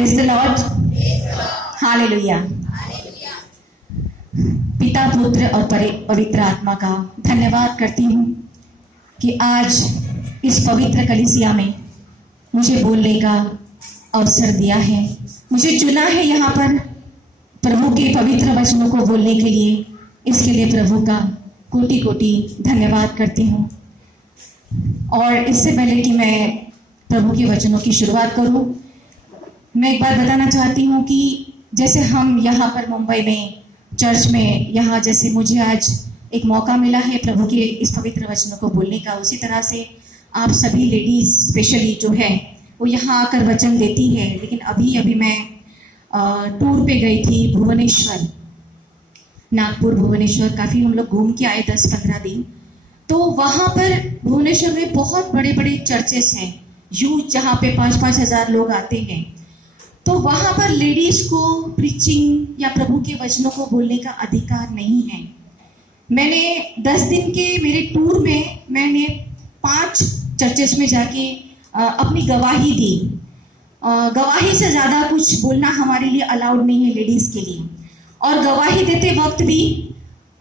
Praise the Lord, hallelujah. पिता, पुत्र और पवित्र आत्मा का धन्यवाद करती हूँ कि आज इस पवित्र कलीसिया में मुझे बोलने का अवसर दिया है, मुझे चुना है यहाँ पर प्रभु के पवित्र वचनों को बोलने के लिए। इसके लिए प्रभु का कोटि कोटि धन्यवाद करती हूँ। और इससे पहले कि मैं प्रभु के वचनों की शुरुआत करूँ, मैं एक बात बताना चाहती हूँ कि जैसे हम यहाँ पर मुंबई में चर्च में यहाँ जैसे मुझे आज एक मौका मिला है प्रभु के इस पवित्र वचनों को बोलने का, उसी तरह से आप सभी लेडीज स्पेशली जो है वो यहाँ आकर वचन देती है। लेकिन अभी मैं टूर पे गई थी भुवनेश्वर, नागपुर भुवनेश्वर, काफ़ी हम लोग घूम के आए 10-15 दिन। तो वहाँ पर भुवनेश्वर में बहुत बड़े बड़े चर्चेस हैं, यूथ जहाँ पे 5-5 हज़ार लोग आते हैं। तो वहाँ पर लेडीज को प्रीचिंग या प्रभु के वचनों को बोलने का अधिकार नहीं है। मैंने 10 दिन के मेरे टूर में मैंने 5 चर्चेस में जाके अपनी गवाही दी। गवाही से ज़्यादा कुछ बोलना हमारे लिए अलाउड नहीं है लेडीज के लिए। और गवाही देते वक्त भी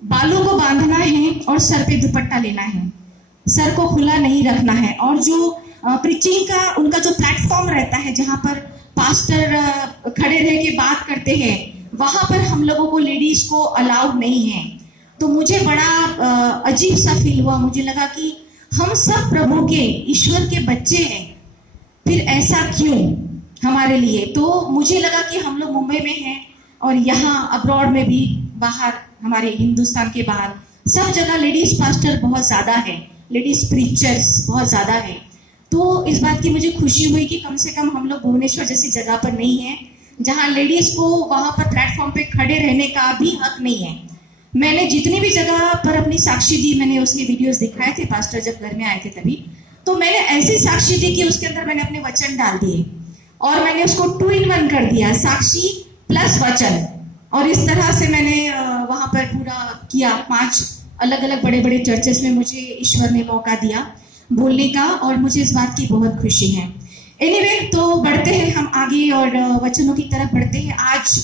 बालों को बांधना है और सर पे दुपट्टा लेना है, सर को खुला नहीं रखना है। और जो प्रीचिंग का उनका जो प्लेटफॉर्म रहता है जहाँ पर पास्टर खड़े रह के बात करते हैं, वहां पर हम लोगों को लेडीज को अलाउड नहीं है। तो मुझे बड़ा अजीब सा फील हुआ। मुझे लगा कि हम सब प्रभु के ईश्वर के बच्चे हैं, फिर ऐसा क्यों हमारे लिए। तो मुझे लगा कि हम लोग मुंबई में हैं और यहाँ अब्रॉड में भी, बाहर हमारे हिंदुस्तान के बाहर सब जगह लेडीज पास्टर बहुत ज्यादा है, लेडीज प्रीचर्स बहुत ज्यादा है। तो इस बात की मुझे खुशी हुई कि कम से कम हम लोग भुवनेश्वर जैसी जगह पर नहीं है जहां लेडीज को वहां पर प्लेटफॉर्म पे खड़े रहने का भी हक नहीं है। मैंने जितनी भी जगह पर अपनी साक्षी दी, मैंने उसके वीडियोस दिखाए थे पास्टर जब घर में आए थे तभी। तो मैंने ऐसी साक्षी दी कि उसके अंदर मैंने अपने वचन डाल दिए और मैंने उसको 2 in 1 कर दिया, साक्षी प्लस वचन। और इस तरह से मैंने वहां पर पूरा किया। 5 अलग अलग बड़े बड़े चर्चेस में मुझे ईश्वर ने मौका दिया बोलने का और मुझे इस बात की बहुत खुशी है। एनीवे, तो बढ़ते हैं हम आगे और वचनों की तरफ बढ़ते हैं। आज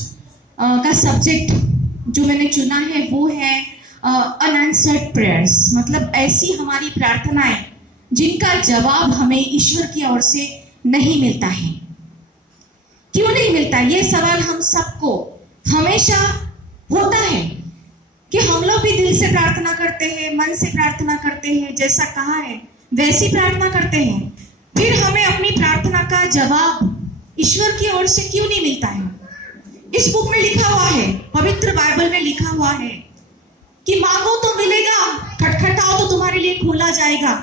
का सब्जेक्ट जो मैंने चुना है वो है अनआंसर्ड प्रेयर्स, मतलब ऐसी हमारी प्रार्थनाएं जिनका जवाब हमें ईश्वर की ओर से नहीं मिलता है। क्यों नहीं मिलता? ये सवाल हम सबको हमेशा होता है कि हम लोग भी दिल से प्रार्थना करते हैं, मन से प्रार्थना करते हैं, जैसा कहा है वैसी प्रार्थना करते हैं, फिर हमें अपनी प्रार्थना का जवाब ईश्वर की ओर से क्यों नहीं मिलता है? इस बुक में लिखा हुआ है, पवित्र बाइबल में लिखा हुआ है कि मांगो तो मिलेगा, खटखटाओ तो तुम्हारे लिए खोला जाएगा।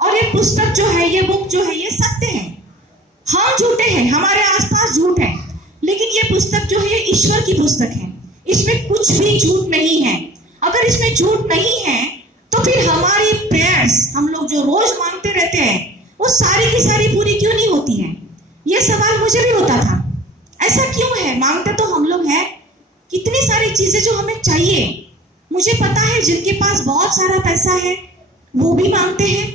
और ये पुस्तक जो है, ये बुक जो है, ये सत्य है। हम झूठे हैं, हमारे आसपास झूठ है, लेकिन ये पुस्तक जो है ईश्वर की पुस्तक है, इसमें कुछ भी झूठ नहीं है। अगर इसमें झूठ नहीं है तो फिर हमारी प्रेयर्स, हम लोग जो रोज मांगते रहते हैं, वो सारी की सारी पूरी क्यों नहीं होती है? ये सवाल मुझे भी होता था, ऐसा क्यों है? मांगते तो हम लोग हैं, कितनी सारी चीजें जो हमें चाहिए। मुझे पता है जिनके पास बहुत सारा पैसा है वो भी मांगते हैं,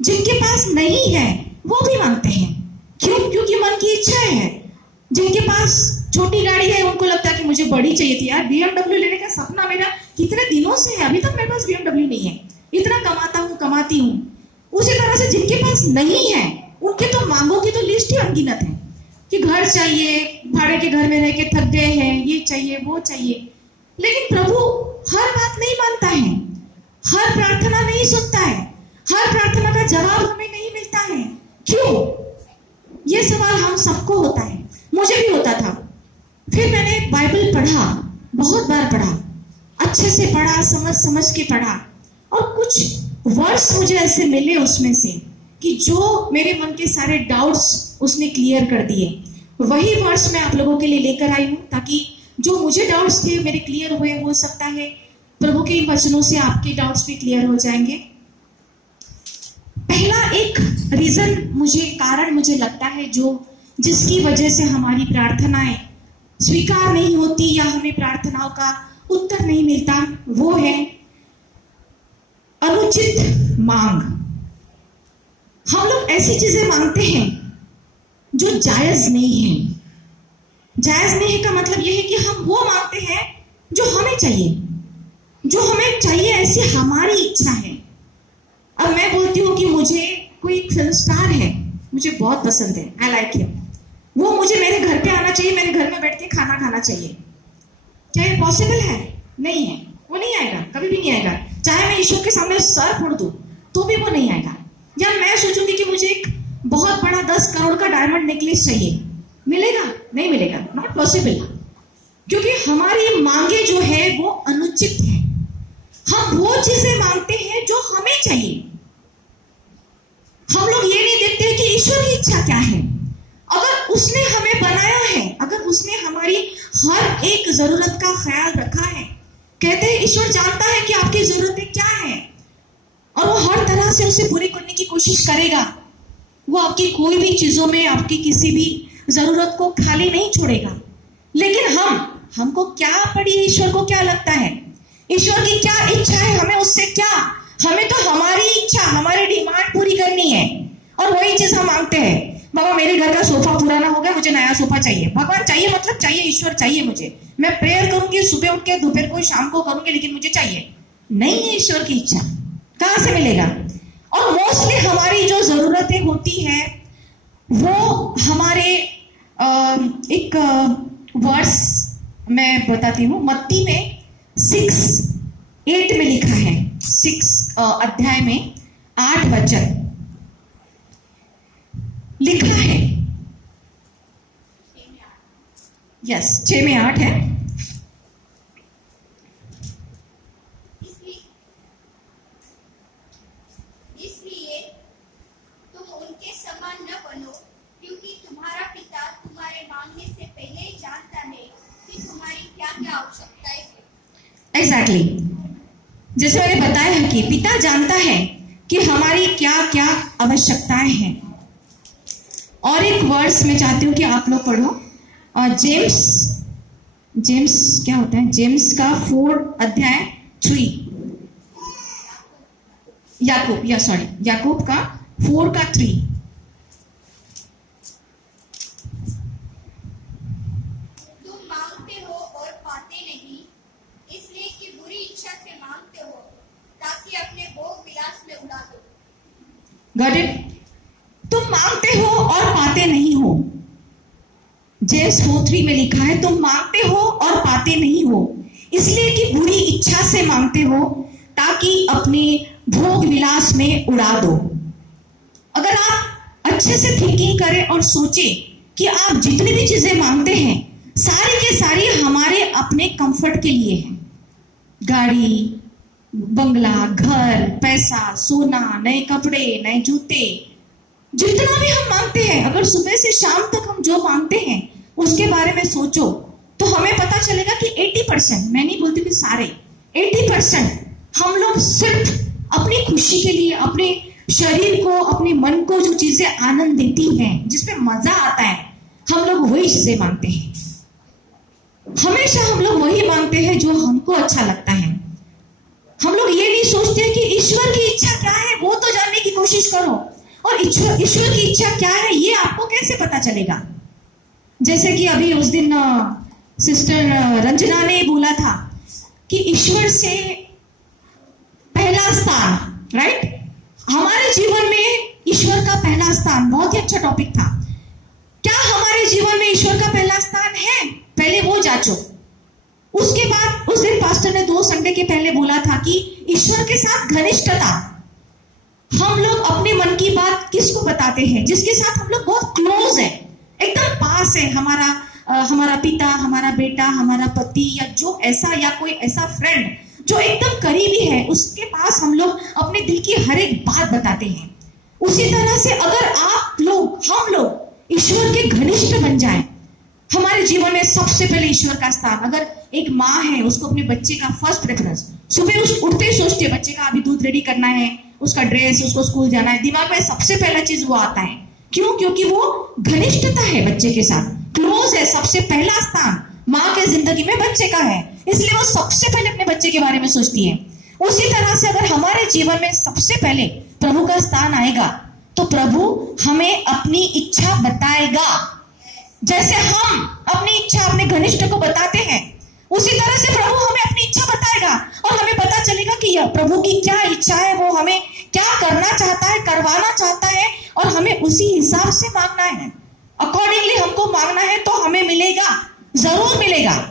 जिनके पास नहीं है वो भी मांगते हैं। क्यों? क्योंकि मन की इच्छा है। जिनके पास छोटी गाड़ी है उनको लगता है कि मुझे बड़ी चाहिए थी। यार, BMW लेने का सपना मेरा कितने दिनों से है, अभी तक मेरे पास BMW नहीं है। इतना कमाती हूँ। उसी तरह से जिनके पास नहीं है उनके तो मांगों की तो लिस्ट ही अनगिनत है कि घर चाहिए, भाड़े के घर में रह के थक गए हैं, ये चाहिए वो चाहिए। लेकिन प्रभु हर बात नहीं मानता है, हर प्रार्थना नहीं सुनता है, हर प्रार्थना का जवाब हमें नहीं मिलता है। क्यों? ये सवाल हम सबको होता है, मुझे भी होता था। फिर मैंने बाइबल पढ़ा, बहुत बार पढ़ा, अच्छे से पढ़ा, समझ के पढ़ा, और कुछ वर्ड्स मुझे ऐसे मिले उसमें से कि जो मेरे मन के सारे डाउट्स उसने क्लियर कर दिए। वही वर्ड्स मैं आप लोगों के लिए लेकर आई हूँ ताकि जो मुझे डाउट्स थे मेरे क्लियर हुए। हो सकता है प्रभु के इन वचनों से आपके डाउट्स भी क्लियर हो जाएंगे। पहला एक कारण मुझे लगता है जिसकी वजह से हमारी प्रार्थनाएं स्वीकार नहीं होती या हमें प्रार्थनाओं का उत्तर नहीं मिलता, वो है अनुचित मांग। हम लोग ऐसी चीजें मांगते हैं जो जायज नहीं है, जायज नहीं का मतलब यह है कि हम वो मांगते हैं जो हमें चाहिए, जो हमें चाहिए ऐसी हमारी इच्छा है। अब मैं बोलती हूँ कि मुझे कोई फिल्म स्टार है, मुझे बहुत पसंद है, आई लाइक हिम, वो मुझे मेरे घर पे आना चाहिए, मेरे घर में बैठ के खाना खाना चाहिए। क्या ये पॉसिबल है? नहीं है, वो नहीं आएगा, कभी भी नहीं आएगा। चाहे मैं ईश्वर के सामने सर फोड़ दूं तो भी वो नहीं आएगा। या मैं सोचूंगी कि मुझे एक बहुत बड़ा 10 करोड़ का डायमंड नेकलेस चाहिए, मिलेगा? नहीं मिलेगा, नॉट पॉसिबल। क्योंकि हमारी मांगे जो है वो अनुचित है। हम वो चीजें मांगते हैं जो हमें चाहिए। हम लोग ये नहीं देखते कि ईश्वर की इच्छा क्या है। अगर उसने हमें बनाया है, अगर उसने हमारी हर एक जरूरत का ख्याल रखा है, कहते हैं ईश्वर जानता है कि आपकी जरूरतें क्या है और वो हर तरह से उसे पूरी करने की कोशिश करेगा। वो आपकी कोई भी चीजों में आपकी किसी भी जरूरत को खाली नहीं छोड़ेगा। लेकिन हमको क्या पड़ी, ईश्वर को क्या लगता है, ईश्वर की क्या इच्छा है, हमें उससे क्या, हमें तो हमारी इच्छा, हमारी डिमांड पूरी करनी है और वही चीज हम मांगते हैं। बाबा मेरे घर का सोफा पुराना हो गया, मुझे नया सोफा चाहिए। भगवान चाहिए मतलब चाहिए, ईश्वर चाहिए मुझे। मैं प्रेयर करूंगी सुबह उठ के, दोपहर को, शाम को करूंगी, लेकिन मुझे चाहिए। नहीं है ईश्वर की इच्छा, कहां से मिलेगा? और मोस्टली हमारी जो जरूरतें होती है वो हमारे एक वर्स मैं बताती हूँ, मत्ती में 6:8 में लिखा है, 6 अध्याय में 8 वचन लिखा है। यस, 6 में 8 है। इसलिए तुम उनके समान न बनो, क्योंकि तुम्हारा पिता तुम्हारे मांगने से पहले ही जानता है कि तुम्हारी क्या क्या आवश्यकताएं हैं। एग्जैक्टली, जैसे मैंने बताया कि पिता जानता है कि हमारी क्या क्या आवश्यकताएं हैं। और एक वर्स मैं चाहती हूँ कि आप लोग पढ़ो, और जेम्स क्या होता है, जेम्स का 4 अध्याय 3, याकूब का 4 का 3। तुम मांगते हो और पाते नहीं, इसलिए कि बुरी इच्छा से मांगते हो ताकि अपने भोग विलास में उड़ा दो। Got it? तुम मांगते हो और पाते नहीं हो। जेम्स 4:3 में लिखा है, तुम मांगते हो और पाते नहीं हो, इसलिए कि बुरी इच्छा से मांगते हो ताकि अपने भोग विलास में उड़ा दो। अगर आप अच्छे से थिंकिंग करें और सोचें कि आप जितनी भी चीजें मांगते हैं सारी के सारी हमारे अपने कंफर्ट के लिए है। गाड़ी, बंगला, घर, पैसा, सोना, नए कपड़े, नए जूते, जितना भी हम मांगते हैं, अगर सुबह से शाम तक हम जो मांगते हैं उसके बारे में सोचो तो हमें पता चलेगा कि 80%, मैं नहीं बोलती कि सारे, 80% हम लोग सिर्फ अपनी खुशी के लिए, अपने शरीर को, अपने मन को जो चीजें आनंद देती हैं, जिसमें मजा आता है, हम लोग वही चीजें मांगते हैं। हमेशा हम लोग वही मांगते हैं जो हमको अच्छा लगता है। हम लोग ये नहीं सोचते कि ईश्वर की इच्छा क्या है, वो तो जानने की कोशिश करो। और ईश्वर की इच्छा क्या है ये आपको कैसे पता चलेगा? जैसे कि अभी उस दिन सिस्टर रंजना ने बोला था कि ईश्वर से पहला स्थान, राइट? हमारे जीवन में ईश्वर का पहला स्थान, बहुत ही अच्छा टॉपिक था। क्या हमारे जीवन में ईश्वर का पहला स्थान है? पहले वो जांचो। उसके बाद उस दिन पास्टर ने 2 संडे के पहले बोला था कि ईश्वर के साथ घनिष्ठता। हम लोग अपने मन की बात किसको बताते हैं? जिसके साथ हम लोग बहुत क्लोज है, एकदम पास है, हमारा पिता, हमारा बेटा, हमारा पति, या जो ऐसा, या कोई ऐसा फ्रेंड जो एकदम करीबी है, उसके पास हम लोग अपने दिल की हर एक बात बताते हैं। उसी तरह से अगर आप लोग, हम लोग ईश्वर के घनिष्ठ बन जाएं, हमारे जीवन में सबसे पहले ईश्वर का स्थान। अगर एक माँ है, उसको अपने बच्चे का फर्स्ट प्रेफरेंस, सुबह उठते सोचते बच्चे का अभी दूध रेडी करना है, उसका ड्रेस, उसको स्कूल जाना है, दिमाग में सबसे पहला चीज वो आता है। क्यों? क्योंकि वो घनिष्ठता है बच्चे के साथ, क्लोज है। सबसे पहला स्थान माँ के जिंदगी में बच्चे का है, इसलिए वो सबसे पहले अपने बच्चे के बारे में सोचती है। उसी तरह से अगर हमारे जीवन में सबसे पहले प्रभु का स्थान आएगा तो प्रभु हमें अपनी इच्छा बताएगा। जैसे हम अपनी इच्छा अपने घनिष्ठ को बताते हैं, उसी तरह से प्रभु हमें अपनी इच्छा बताएगा और हमें पता चलेगा कि यह प्रभु की क्या इच्छा है, वो हमें क्या करना चाहता है, करवाना चाहता है, और हमें उसी हिसाब से मांगना है। अकॉर्डिंगली हमको मांगना है तो हमें मिलेगा, जरूर मिलेगा।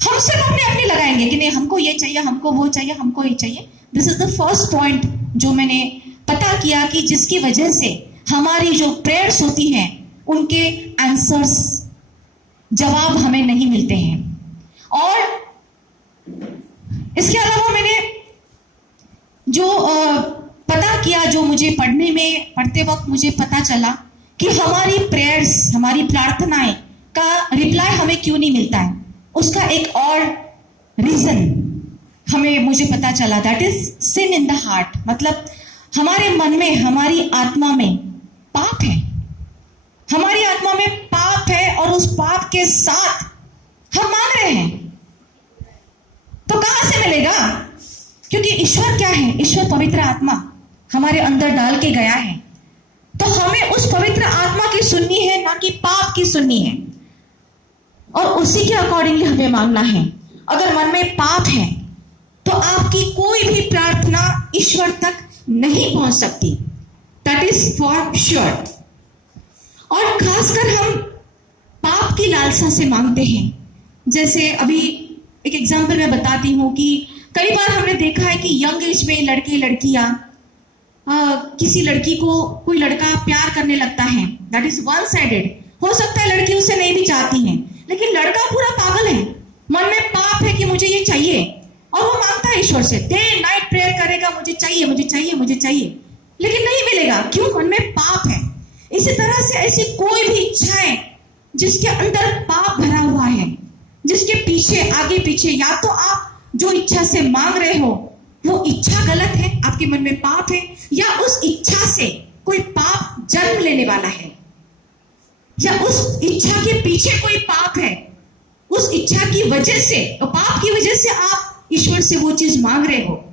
हम सिर्फ अपने लगाएंगे कि नहीं हमको ये चाहिए, हमको वो चाहिए, हमको ये चाहिए। This is the first point जो मैंने पता किया कि जिसकी वजह से हमारी जो प्रेयर्स होती हैं उनके आंसर्स, जवाब हमें नहीं मिलते हैं। और इसके अलावा मैंने जो पता किया, जो मुझे पढ़ते वक्त मुझे पता चला कि हमारी प्रेयर्स, हमारी प्रार्थनाएं का रिप्लाई हमें क्यों नहीं मिलता है, उसका एक और रीजन मुझे पता चला, that is sin in the heart. मतलब हमारे मन में, हमारी आत्मा में पाप है, हमारी आत्मा में पाप है, और उस पाप के साथ हम मांग रहे हैं। तो कहां से मिलेगा? क्योंकि ईश्वर क्या है? ईश्वर पवित्र आत्मा हमारे अंदर डाल के गया है, तो हमें उस पवित्र आत्मा की सुननी है, ना कि पाप की सुननी है, और उसी के अकॉर्डिंगली हमें मांगना है। अगर मन में पाप है तो आपकी कोई भी प्रार्थना ईश्वर तक नहीं पहुंच सकती, दैट इज फॉर श्योर। और खासकर हम पाप की लालसा से मांगते हैं। जैसे अभी एक एग्जांपल मैं बताती हूँ कि कई बार हमने देखा है कि यंग एज में लड़के लड़कियां किसी लड़की को कोई लड़का प्यार करने लगता है, दैट इज वन साइडेड। हो सकता है लड़की उसे नहीं भी चाहती है, लेकिन लड़का पूरा पागल है, मन में पाप है कि मुझे ये चाहिए, और वो मांगता है ईश्वर से, डे नाइट प्रेयर करेगा, मुझे चाहिए, मुझे चाहिए, मुझे चाहिए, लेकिन नहीं मिलेगा। क्यों? मन में पाप है। इसी तरह से ऐसी कोई भी इच्छाएं जिसके अंदर पाप भरा हुआ है, जिसके पीछे, आगे पीछे, या तो आप जो इच्छा से मांग रहे हो वो इच्छा गलत है, आपके मन में पाप है, या उस इच्छा से कोई पाप जन्म लेने वाला है, या उस इच्छा के पीछे कोई पाप है, उस इच्छा की वजह से, तो पाप की वजह से आप ईश्वर से वो चीज मांग रहे हो,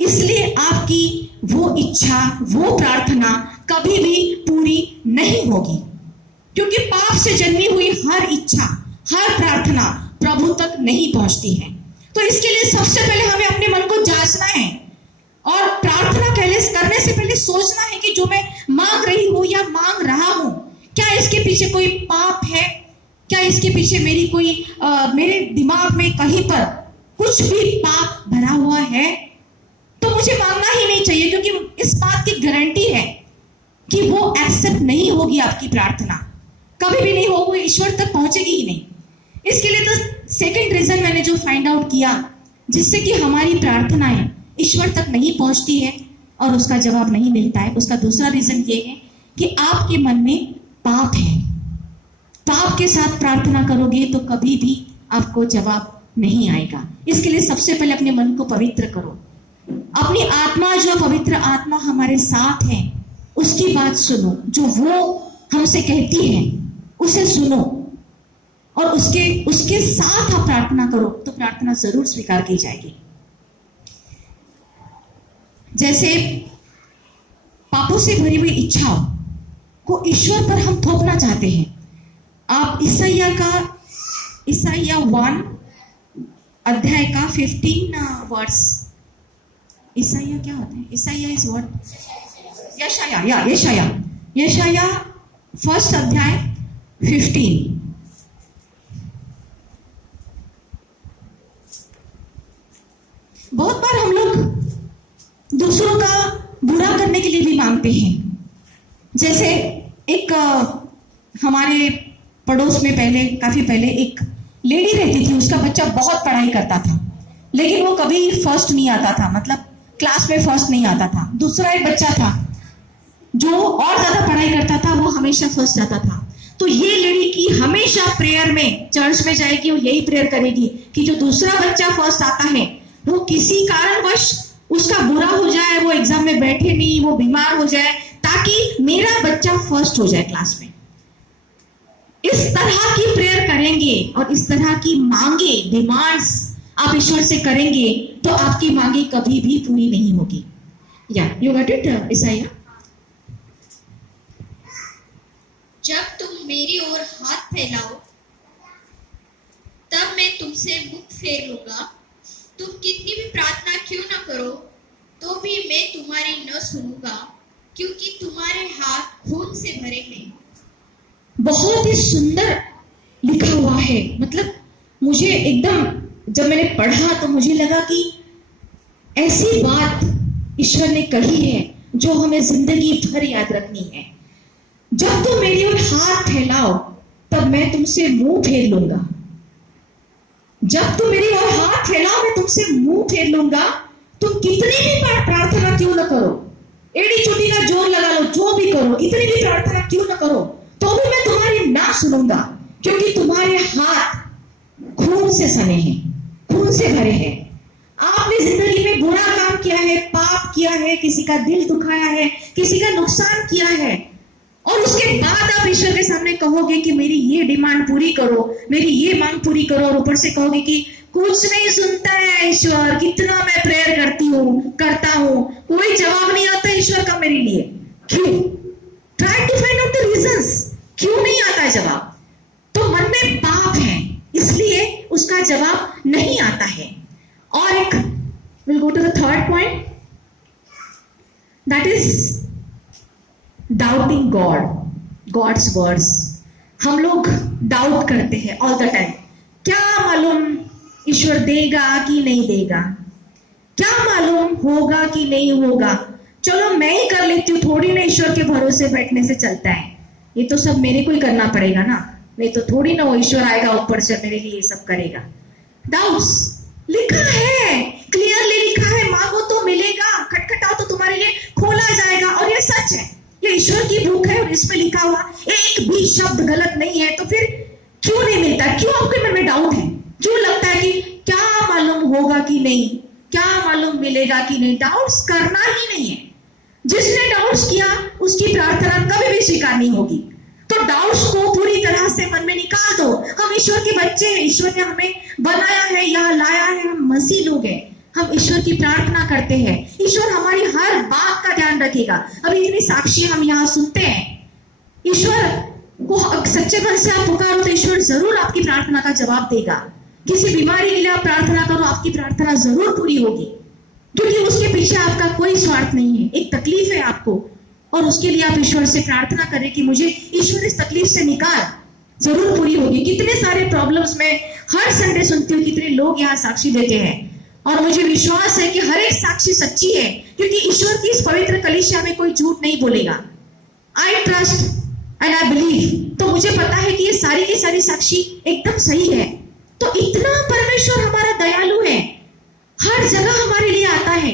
इसलिए आपकी वो इच्छा, वो प्रार्थना कभी भी पूरी नहीं होगी। क्योंकि पाप से जन्मी हुई हर इच्छा, हर प्रार्थना प्रभु तक नहीं पहुंचती है। तो इसके लिए सबसे पहले हमें अपने मन को जांचना है, और प्रार्थना करने से पहले सोचना है कि जो मैं मांग रही हूं या मांग रहा हूं, क्या इसके पीछे कोई पाप है, क्या इसके पीछे मेरी कोई मेरे दिमाग में कहीं पर कुछ भी पाप भरा हुआ है, तो मुझे मांगना ही नहीं चाहिए। क्योंकि इस बात की गारंटी है कि वो एक्सेप्ट नहीं होगी, आपकी प्रार्थना कभी भी नहीं होगी, ईश्वर तक पहुंचेगी ही नहीं। इसके लिए तो सेकंड रीजन मैंने जो फाइंड आउट किया, जिससे कि हमारी प्रार्थनाएं ईश्वर तक नहीं पहुंचती है और उसका जवाब नहीं मिलता है, उसका दूसरा रीजन ये है कि आपके मन में पाप है। पाप के साथ प्रार्थना करोगे तो कभी भी आपको जवाब नहीं आएगा। इसके लिए सबसे पहले अपने मन को पवित्र करो, अपनी आत्मा, जो पवित्र आत्मा हमारे साथ है, उसकी बात सुनो, जो वो हमसे कहती है उसे सुनो, और उसके साथ आप प्रार्थना करो, तो प्रार्थना जरूर स्वीकार की जाएगी। जैसे पापों से भरी हुई इच्छाओं को ईश्वर पर हम थोपना चाहते हैं। आप ईसाइया 1 अध्याय का 15 वर्स, ईसाइया क्या होता है? ईसाइया इज व्हाट? यशाया 1 अध्याय 15। बहुत बार हम लोग दूसरों का बुरा करने के लिए भी मांगते हैं। जैसे एक हमारे पड़ोस में काफी पहले एक लेडी रहती थी, उसका बच्चा बहुत पढ़ाई करता था, लेकिन वो कभी फर्स्ट नहीं आता था, मतलब क्लास में फर्स्ट नहीं आता था। दूसरा एक बच्चा था जो और ज्यादा पढ़ाई करता था, वो हमेशा फर्स्ट आता था। तो ये लड़की हमेशा प्रेयर में, चर्च में जाएगी, वो यही प्रेयर करेगी कि जो दूसरा बच्चा फर्स्ट आता है वो किसी कारणवश उसका बुरा हो जाए, वो एग्जाम में बैठे नहीं, वो बीमार हो जाए, ताकि मेरा बच्चा फर्स्ट हो जाए क्लास में। इस तरह की प्रेयर करेंगे और इस तरह की मांगे, डिमांड्स आप ईश्वर से करेंगे तो आपकी मांगे कभी भी पूरी नहीं होगी। या यू गॉट इट ईसाइया? जब तुम मेरी ओर हाथ फैलाओ तब मैं तुमसे मुख फेर लूंगा। तुम कितनी भी प्रार्थना क्यों न करो तो भी मैं तुम्हारी न सुनूंगा, क्योंकि तुम्हारे हाथ खून से भरे हैं। बहुत ही सुंदर लिखा हुआ है। मतलब मुझे एकदम जब मैंने पढ़ा तो मुझे लगा कि ऐसी बात ईश्वर ने कही है जो हमें जिंदगी भर याद रखनी है। जब तुम मेरी ओर हाथ फैलाओ तब मैं तुमसे मुंह फेर लूंगा। जब तुम मेरी ओर हाथ फैलाओ मैं तुमसे मुंह फेर लूंगा। तुम कितनी भी प्रार्थना क्यों न करो, एड़ी चोटी का जोर लगा लो, जो भी करो, कितनी भी प्रार्थना क्यों न करो, तो भी मैं तुम्हारी ना सुनूंगा, क्योंकि तुम्हारे हाथ खून से सने हैं, खून से भरे हैं। आपने जिंदगी में बुरा काम किया है, पाप किया है, किसी का दिल दुखाया है, किसी का नुकसान किया है, और उसके बाद आप ईश्वर के सामने कहोगे कि मेरी ये डिमांड पूरी करो, मेरी ये मांग पूरी करो, और ऊपर से कहोगे कि कुछ नहीं सुनता है ईश्वर, कितना मैं प्रेयर करता हूं, कोई जवाब नहीं आता ईश्वर का मेरे लिए। क्यों? Try to find out the reasons, क्यों नहीं आता है जवाब? तो मन में पाप है, इसलिए उसका जवाब नहीं आता है। और एक will go to the third point, that is doubting God's words. हम लोग डाउट करते हैं ऑल द टाइम। क्या मालूम ईश्वर देगा कि नहीं देगा, क्या मालूम होगा कि नहीं होगा, चलो मैं ही कर लेती हूँ, थोड़ी ना ईश्वर के भरोसे बैठने से चलता है, ये तो सब मेरे को ही करना पड़ेगा ना, नहीं तो थोड़ी ना वो ईश्वर आएगा ऊपर से मेरे लिए ये सब करेगा। डाउट्स लिखा है, क्लियरली लिखा है, मांगो तो मिलेगा, खटखटाओ तो तुम्हारे लिए खोला जाएगा, और ये सच है, ये ईश्वर की बुक है और इसमें लिखा हुआ एक भी शब्द गलत नहीं है। तो फिर क्यों नहीं मिलता? क्यों आपके मन में डाउट है? क्यों लगता है कि क्या मालूम होगा कि नहीं, क्या मालूम मिलेगा कि नहीं? डाउट्स करना ही नहीं है। जिसने डाउट्स किया उसकी प्रार्थना कभी भी स्वीकार नहीं होगी। तो डाउट्स को पूरी तरह से मन में निकाल दो। हम ईश्वर के बच्चे हैं, ईश्वर ने हमें बनाया है, यहाँ लाया है, हम मसीह लोग हैं, हम ईश्वर की प्रार्थना करते हैं, ईश्वर हमारी हर बात का ध्यान रखेगा। अभी इतनी साक्षी हम यहाँ सुनते हैं, ईश्वर को सच्चे मन से आप पुकारो तो ईश्वर जरूर आपकी प्रार्थना का जवाब देगा। किसी बीमारी के लिए आप प्रार्थना करो, आपकी प्रार्थना जरूर पूरी होगी, क्योंकि उसके पीछे आपका कोई स्वार्थ नहीं है। एक तकलीफ है आपको और उसके लिए आप ईश्वर से प्रार्थना करें कि मुझे ईश्वर इस तकलीफ से निकाल, जरूर पूरी होगी। कितने सारे प्रॉब्लम्स में हर संडे सुनती हूँ, कितने लोग यहाँ साक्षी देते हैं, और मुझे विश्वास है कि हर एक साक्षी सच्ची है, क्योंकि ईश्वर की इस पवित्र कलीसिया में कोई झूठ नहीं बोलेगा। I trust and I believe. तो मुझे पता है कि ये सारी की सारी साक्षी एकदम सही है। तो इतना परमेश्वर हमारा दयालु है, हर जगह हमारे लिए आता है,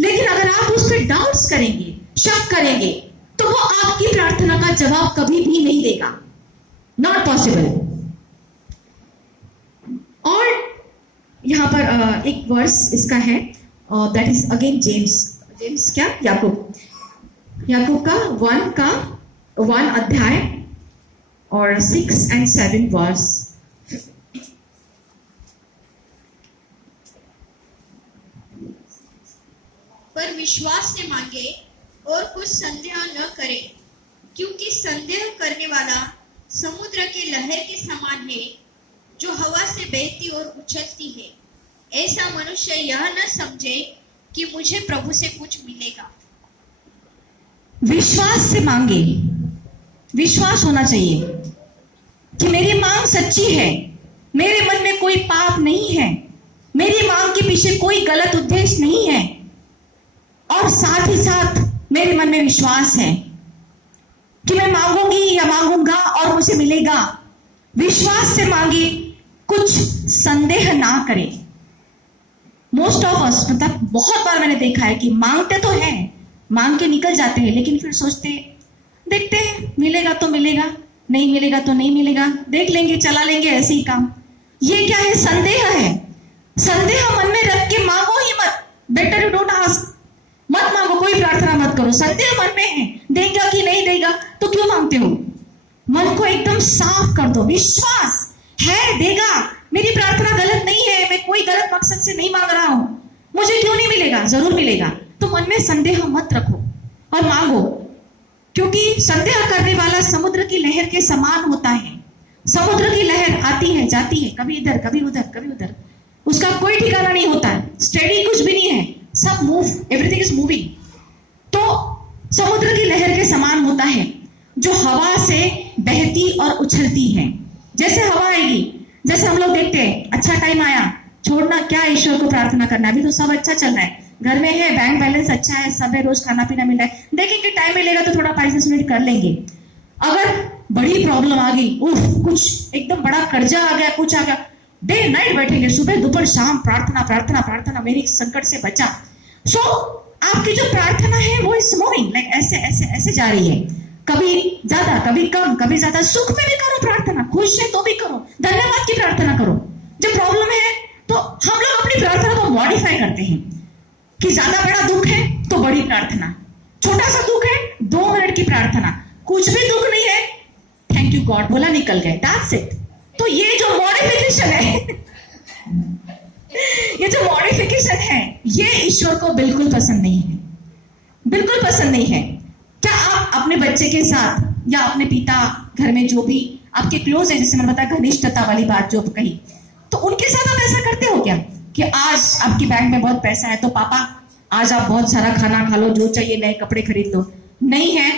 लेकिन अगर आप उस पर डाउट्स करेंगे, शक करेंगे, तो वो आपकी प्रार्थना का जवाब कभी भी नहीं देगा। Not possible. और यहां पर एक वर्स इसका है, दैट इज अगेन जेम्स क्या, याकूब का 1 अध्याय और 6 and 7 वर्स। पर विश्वास से मांगे और कुछ संदेह न करे, क्योंकि संदेह करने वाला समुद्र के लहर के समान है, जो हवा से बहती और उछलती है। ऐसा मनुष्य यह न समझे कि मुझे प्रभु से कुछ मिलेगा। विश्वास से मांगे, विश्वास होना चाहिए कि मेरी मांग सच्ची है, मेरे मन में कोई पाप नहीं है, मेरी मांग के पीछे कोई गलत उद्देश्य नहीं है, और साथ ही साथ मेरे मन में विश्वास है कि मैं मांगूंगी या मांगूंगा और मुझे मिलेगा। विश्वास से मांगे, कुछ संदेह ना करें। मोस्ट ऑफ अस, मतलब बहुत बार मैंने देखा है कि मांगते तो हैं, मांग के निकल जाते हैं, लेकिन फिर सोचते देखते हैं मिलेगा तो मिलेगा, नहीं मिलेगा तो नहीं मिलेगा, देख लेंगे, चला लेंगे, ऐसे ही काम। ये क्या है? संदेह है। संदेह मन में रख के मांगो ही मत। बेटर यू डोंट आस्क, मत मांगो, कोई प्रार्थना मत करो। संदेह मन में है, देगा कि नहीं देगा, तो क्यों मांगते हो? मन को एकदम साफ कर दो। विश्वास है देगा, मेरी प्रार्थना गलत नहीं है, मैं कोई गलत मकसद से नहीं मांग रहा हूं, मुझे क्यों नहीं मिलेगा, जरूर मिलेगा। तो मन में संदेह मत रखो और मांगो। क्योंकि संदेह करने वाला समुद्र की लहर के समान होता है। समुद्र की लहर आती है जाती है, कभी इधर कभी उधर कभी उधर, उसका कोई ठिकाना नहीं होता है, स्टेडी कुछ भी नहीं है, सब मूव, एवरीथिंग इज मूविंग। तो समुद्र की लहर के समान होता है जो हवा से बहती और उछलती है। जैसे हवा आएगी, जैसे हम लोग देखते हैं अच्छा टाइम आया, छोड़ना क्या, ईश्वर को प्रार्थना करना, अभी तो सब अच्छा चल रहा है, घर में है, बैंक बैलेंस अच्छा है, सब है, रोज खाना पीना मिल रहा है, देखेंगे टाइम मिलेगा तो थोड़ा 5-10 मिनट कर लेंगे। अगर बड़ी प्रॉब्लम आ गई, कुछ एकदम बड़ा कर्जा आ गया, कुछ आ गया, डे नाइट बैठेंगे, सुबह दोपहर शाम प्रार्थना प्रार्थना प्रार्थना, मेरी संकट से बचा। सो आपकी जो प्रार्थना है वो इज मूविंग लाइक ऐसे ऐसे ऐसे जा रही है, कभी ज्यादा कभी कम, कभी ज्यादा। सुख में भी करो प्रार्थना, खुश है तो भी करो, धन्यवाद की प्रार्थना करो। जब प्रॉब्लम है तो हम लोग अपनी प्रार्थना को मॉडिफाई करते हैं कि ज्यादा बड़ा दुख है तो बड़ी प्रार्थना, छोटा सा दुख है 2 मिनट की प्रार्थना, कुछ भी दुख नहीं है थैंक यू गॉड बोला निकल गए, दैट्स इट। तो ये जो मॉडिफिकेशन है ये जो मॉडिफिकेशन है ये ईश्वर को बिल्कुल पसंद नहीं है, बिल्कुल पसंद नहीं है। क्या आप अपने बच्चे के साथ या अपने पिता, घर में जो भी आपके क्लोज है, जैसे मैंने बताया घनिष्ठता वाली बात जो कही, तो उनके साथ आप ऐसा करते हो क्या कि आज आपकी बैंक में बहुत पैसा है तो पापा आज आप बहुत सारा खाना खा लो, जो चाहिए नए कपड़े खरीद लो, नहीं है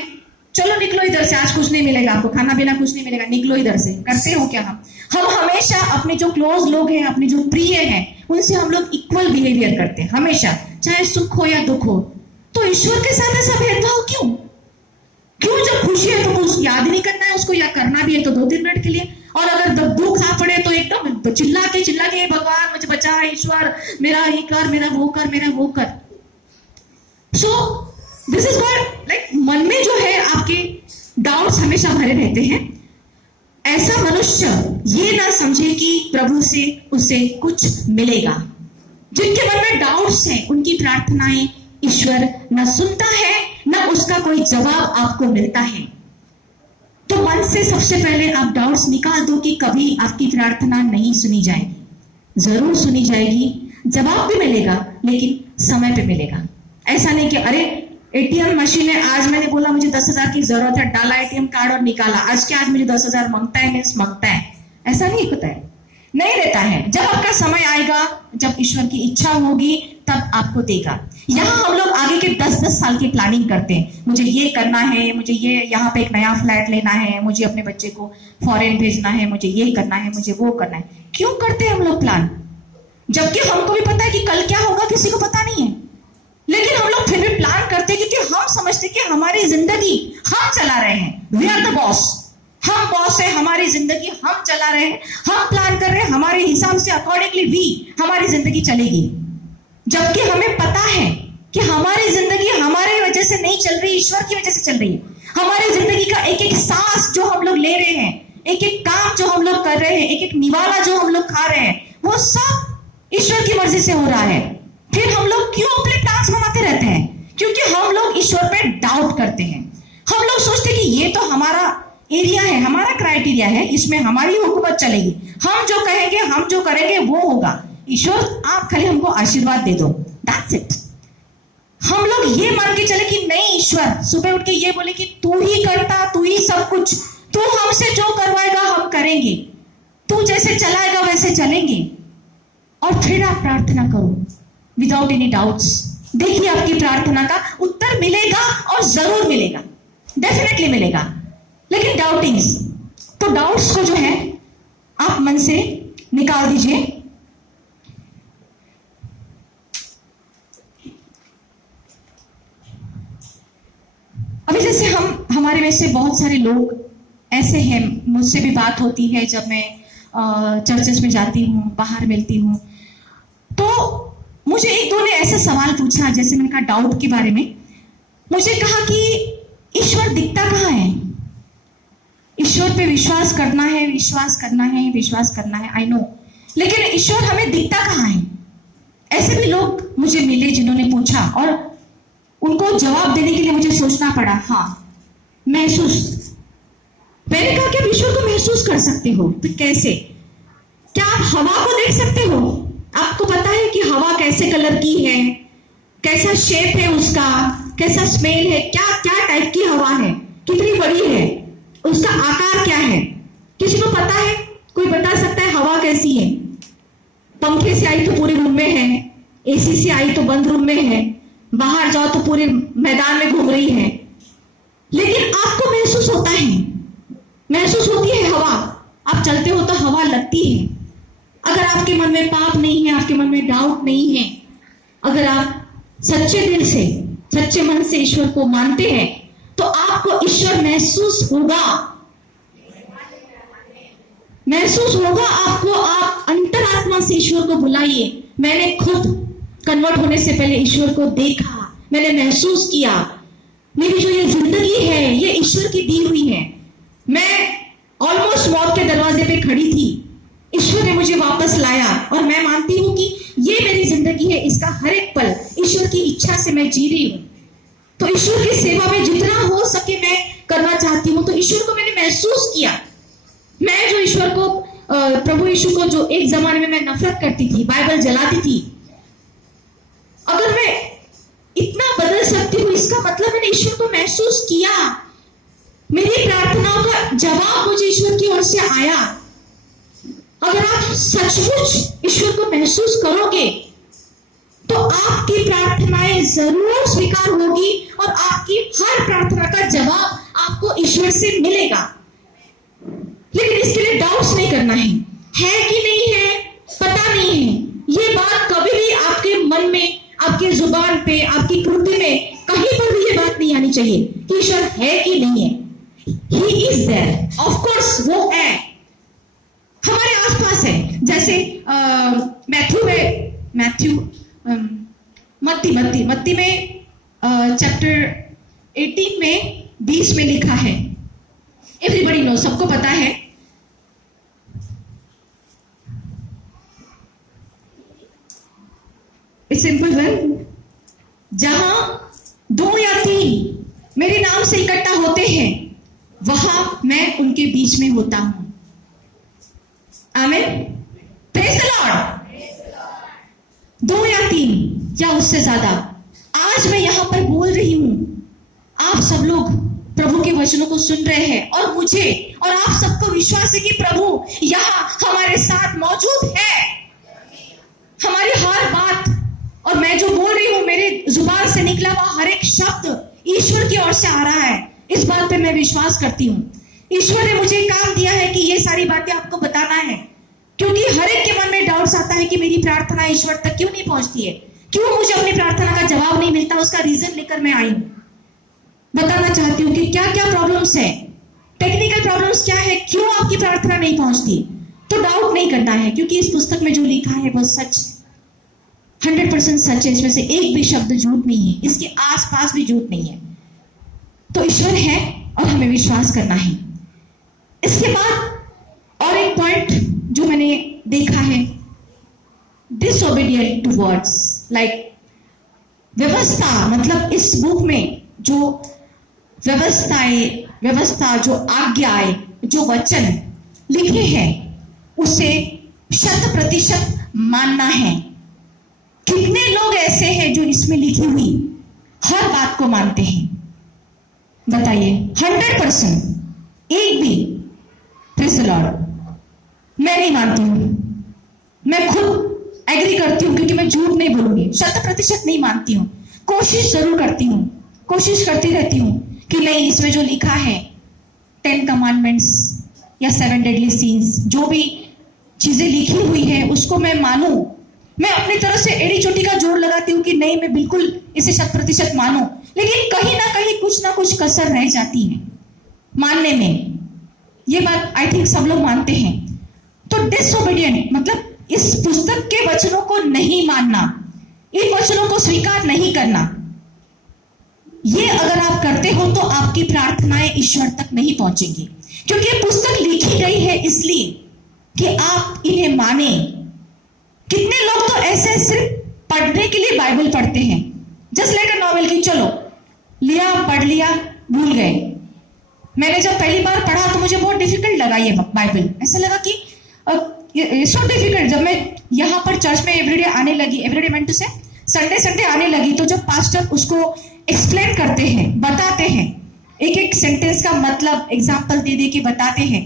चलो निकलो इधर से, आज कुछ नहीं मिलेगा आपको, खाना पीना कुछ नहीं मिलेगा, निकलो इधर से, करते हो क्या? हम हमेशा अपने जो क्लोज लोग हैं, अपने जो प्रिय हैं, उनसे हम लोग इक्वल बिहेवियर करते हैं हमेशा, चाहे सुख हो या दुख हो। तो ईश्वर के साथ ऐसा भेदभाव क्यों? क्यों? जब खुशी है तो कुछ याद ही नहीं करना है उसको, या करना भी है तो 2-3 मिनट के लिए, और अगर दुख आ पड़े तो एकदम चिल्ला के भगवान मुझे बचा, ईश्वर मेरा ये कर, मेरा वो कर, मेरा वो कर। So this is what like मन में जो है आपके डाउट्स हमेशा भरे रहते हैं। ऐसा मनुष्य ये ना समझे कि प्रभु से उसे कुछ मिलेगा। जिनके मन में डाउट्स हैं उनकी प्रार्थनाएं ईश्वर न सुनता है, न उसका कोई जवाब आपको मिलता है। तो मन से सबसे पहले आप डाउट्स निकाल दो कि कभी आपकी प्रार्थना नहीं सुनी जाएगी। जरूर सुनी जाएगी, जवाब भी मिलेगा, लेकिन समय पे मिलेगा। ऐसा नहीं कि अरे एटीएम मशीन है, आज मैंने बोला मुझे 10,000 की जरूरत है, डाला एटीएम कार्ड और निकाला, आज के आज मुझे 10,000 मांगता है, मीन्स मांगता है। ऐसा नहीं होता है, नहीं देता है। जब आपका समय आएगा, जब ईश्वर की इच्छा होगी तब आपको देगा। यहाँ हम लोग आगे के 10-10 साल की प्लानिंग करते हैं, मुझे ये करना है, मुझे ये यहाँ पे एक नया फ्लैट लेना है, मुझे अपने बच्चे को फॉरेन भेजना है, मुझे ये करना है, मुझे वो करना है। क्यों करते हैं हम लोग प्लान? जबकि हमको भी पता है कि कल क्या होगा किसी को पता नहीं है, लेकिन हम लोग फिर भी प्लान करते हैं क्योंकि हम समझते कि हमारी जिंदगी हम चला रहे हैं, वी आर द बॉस, हम बॉस है, हमारी जिंदगी हम चला रहे हैं, हम प्लान कर रहे हैं, हमारे हिसाब से अकॉर्डिंगली हमारी जिंदगी चलेगी। जबकि हमें पता है कि हमारी जिंदगी हमारी वजह से नहीं चल रही, ईश्वर की वजह से चल रही है। हमारी जिंदगी का एक एक सांस जो हम लोग ले रहे हैं, एक एक काम जो हम लोग कर रहे हैं, एक एक निवाला जो हम लोग खा रहे हैं, वो सब ईश्वर की मर्जी से हो रहा है। फिर हम लोग क्यों अपने प्लान्स बनाते रहते हैं? क्योंकि हम लोग ईश्वर पे डाउट करते हैं। हम लोग सोचते हैं कि ये तो हमारा एरिया है, हमारा क्राइटेरिया है, इसमें हमारी हुकूमत चलेगी, हम जो कहेंगे, हम जो करेंगे वो होगा। ईश्वर आप खाली हमको आशीर्वाद दे दो, दैट्स इट। हम लोग ये मान के चले कि नहीं, ईश्वर सुबह उठ के ये बोले कि तू ही करता, तू ही सब कुछ, तू हमसे जो करवाएगा हम करेंगे, तू जैसे चलाएगा वैसे चलेंगे। और फिर आप प्रार्थना करो विदाउट एनी डाउट्स। देखिए आपकी प्रार्थना का उत्तर मिलेगा, और जरूर मिलेगा, डेफिनेटली मिलेगा। लेकिन डाउटिंग्स, तो डाउट्स को जो है आप मन से निकाल दीजिए। अभी जैसे हमारे में से बहुत सारे लोग ऐसे हैं, मुझसे भी बात होती है जब मैं चर्चेस में जाती हूँ, बाहर मिलती हूँ, तो मुझे एक दो ने ऐसा सवाल पूछा, जैसे मैंने कहा डाउट के बारे में, मुझे कहा कि ईश्वर दिखता कहाँ है? ईश्वर पे विश्वास करना है, विश्वास करना है, विश्वास करना है, आई नो, लेकिन ईश्वर हमें दिखता कहाँ है? ऐसे भी लोग मुझे मिले जिन्होंने पूछा, और उनको जवाब देने के लिए मुझे सोचना पड़ा। हाँ, महसूस, मैंने कहा कि आप ईश्वर को महसूस कर सकते हो, तो कैसे? क्या आप हवा को देख सकते हो? आपको पता है कि हवा कैसे कलर की है, कैसा शेप है उसका, कैसा स्मेल है, क्या क्या टाइप की हवा है, कितनी बड़ी है, उसका आकार क्या है? किसी को पता है? कोई बता सकता है हवा कैसी है? पंखे से आई तो पूरे रूम में है, एसी से आई तो बंद रूम में है, बाहर जाओ तो पूरे मैदान में घूम रही है। लेकिन आपको महसूस होता है, महसूस होती है हवा। आप चलते हो तो हवा लगती है। अगर आपके मन में पाप नहीं है, आपके मन में डाउट नहीं है, अगर आप सच्चे दिल से, सच्चे मन से ईश्वर को मानते हैं, तो आपको ईश्वर महसूस होगा, महसूस होगा आपको। आप अंतरात्मा से ईश्वर को बुलाइए। मैंने खुद कन्वर्ट होने से पहले ईश्वर को देखा, मैंने महसूस किया, मेरी जो ये जिंदगी है ये ईश्वर की दी हुई है। मैं ऑलमोस्ट मौत के दरवाजे पे खड़ी थी, ईश्वर ने मुझे वापस लाया, और मैं मानती हूं कि ये मेरी जिंदगी है, इसका हर एक पल ईश्वर की इच्छा से मैं जी रही हूं। तो ईश्वर की सेवा में जितना हो सके मैं करना चाहती हूँ। तो ईश्वर को मैंने महसूस किया। मैं जो ईश्वर को, प्रभु यीशु को जो एक जमाने में मैं नफरत करती थी, बाइबल जलाती थी, अगर मैं इतना बदल सकती हूँ, इसका मतलब मैंने ईश्वर को महसूस किया। मेरी प्रार्थनाओं का जवाब मुझे ईश्वर की ओर से आया। अगर आप सचमुच ईश्वर को महसूस करोगे तो आपकी प्रार्थनाएं जरूर स्वीकार होगी, और आपकी हर प्रार्थना का जवाब आपको ईश्वर से मिलेगा। लेकिन इसके लिए डाउट्स नहीं करना है कि नहीं है, पता नहीं है। ये बात कभी भी आपके मन में, आपके जुबान पे, आपकी कृति में कहीं पर भी ये बात नहीं आनी चाहिए कि ईश्वर है कि नहीं है। He is there, of course वो है, हमारे आसपास है। जैसे मत्ती में चैप्टर 18 में 20 में लिखा है, एवरीबडी नो, सबको पता है। इट्स सिंपल वन, जहां 2 या 3 मेरे नाम से इकट्ठा होते हैं, वहां मैं उनके बीच में होता हूं। आमीन, प्रेज द लॉर्ड। 2 या 3 या उससे ज्यादा, आज मैं यहां पर बोल रही हूं, आप सब लोग प्रभु के वचनों को सुन रहे हैं, और मुझे और आप सबको विश्वास है कि प्रभु यहां हमारे साथ मौजूद है। हमारी हर बात, और मैं जो बोल रही हूं, मेरे जुबान से निकला हुआ हर एक शब्द ईश्वर की ओर से आ रहा है। इस बात पे मैं विश्वास करती हूँ। ईश्वर ने मुझे काम दिया है कि ये सारी बातें आपको बताना है, क्योंकि हर एक के मन में डाउट्स आता है कि मेरी प्रार्थना ईश्वर तक क्यों नहीं पहुंचती है, क्यों मुझे अपनी प्रार्थना का जवाब नहीं मिलता। उसका रीजन लेकर मैं आई हूं, बताना चाहती हूँ कि क्या क्या प्रॉब्लम्स है, टेक्निकल प्रॉब्लम्स क्या है, क्यों आपकी प्रार्थना नहीं पहुंचती। तो डाउट नहीं करना है, क्योंकि इस पुस्तक में जो लिखा है वो सच, 100% सच है। इसमें से एक भी शब्द झूठ नहीं है, इसके आसपास भी झूठ नहीं है। तो ईश्वर है और हमें विश्वास करना है। इसके बाद और एक पॉइंट जो मैंने देखा है, डिसओबीडिएंट टू वर्ड्स, लाइक व्यवस्था, मतलब इस बुक में जो व्यवस्था, जो आज्ञाएं, जो वचन लिखे हैं, उसे 100% मानना है। कितने लोग ऐसे हैं जो इसमें लिखी हुई हर बात को मानते हैं? बताइए, 100%, एक भी? Praise the Lord. मैं नहीं मानती हूं, मैं खुद एग्री करती हूं, क्योंकि मैं झूठ नहीं बोलूंगी, 100% नहीं मानती हूं। कोशिश जरूर करती हूं, कोशिश करती रहती हूं कि नहीं, इसमें जो लिखा है 10 कमांडमेंट्स या 7 डेडली सीन्स, जो भी चीजें लिखी हुई है उसको मैं मानूं। मैं अपनी तरफ से एड़ी चोटी का जोर लगाती हूँ कि नहीं, मैं बिल्कुल इसे 100% मानूं, लेकिन कहीं ना कहीं कुछ ना कुछ कसर रह जाती है मानने में। ये बात आई थिंक सब लोग मानते हैं। तो डिसओबीडिएंट मतलब इस पुस्तक के वचनों को नहीं मानना, इन वचनों को स्वीकार नहीं करना। ये अगर आप करते हो तो आपकी प्रार्थनाएं ईश्वर तक नहीं पहुंचेंगी, क्योंकि ये पुस्तक लिखी गई है इसलिए कि आप इन्हें माने। कितने लोग तो ऐसे सिर्फ पढ़ने के लिए बाइबल पढ़ते हैं, जस्ट लाइक अ नॉवेल, की चलो लिया, पढ़ लिया, भूल गए। मैंने जब पहली बार पढ़ा तो मुझे बहुत डिफिकल्ट लगा ये बाइबल। ऐसा लगा कि सो डिफिकल्ट। जब मैं यहाँ पर चर्च में एवरीडे आने लगी, एवरीडे मीन टू से संडे आने लगी, तो जब पास्टर उसको एक्सप्लेन करते हैं, बताते हैं, एक एक सेंटेंस का मतलब एग्जाम्पल दे दे के बताते हैं,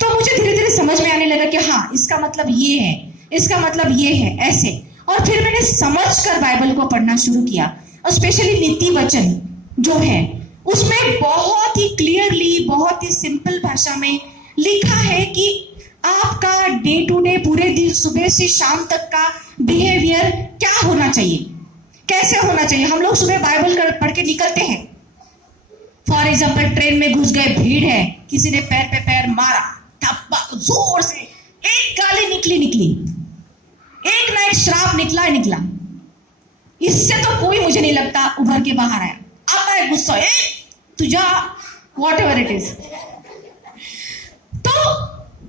तो मुझे धीरे धीरे समझ में आने लगा कि हाँ, इसका मतलब ये है, इसका मतलब ये है, ऐसे। और फिर मैंने समझकर बाइबल को पढ़ना शुरू किया, और स्पेशली नीति वचन जो है उसमें बहुत ही क्लियरली, बहुत ही सिंपल भाषा में लिखा है कि आपका डे टू डे, पूरे दिन सुबह से शाम तक का बिहेवियर क्या होना चाहिए, कैसे होना चाहिए। हम लोग सुबह बाइबल पढ़ के निकलते हैं, फॉर एग्जाम्पल ट्रेन में घुस गए, भीड़ है, किसी ने पैर पे पैर मारा, थप्पा जोर से, एक गाली निकली, एक ना एक श्राप निकला। इससे तो कोई मुझे नहीं लगता उभर के बाहर आया। आता है गुस्सा, तुझा वॉट एवर इट इज। तो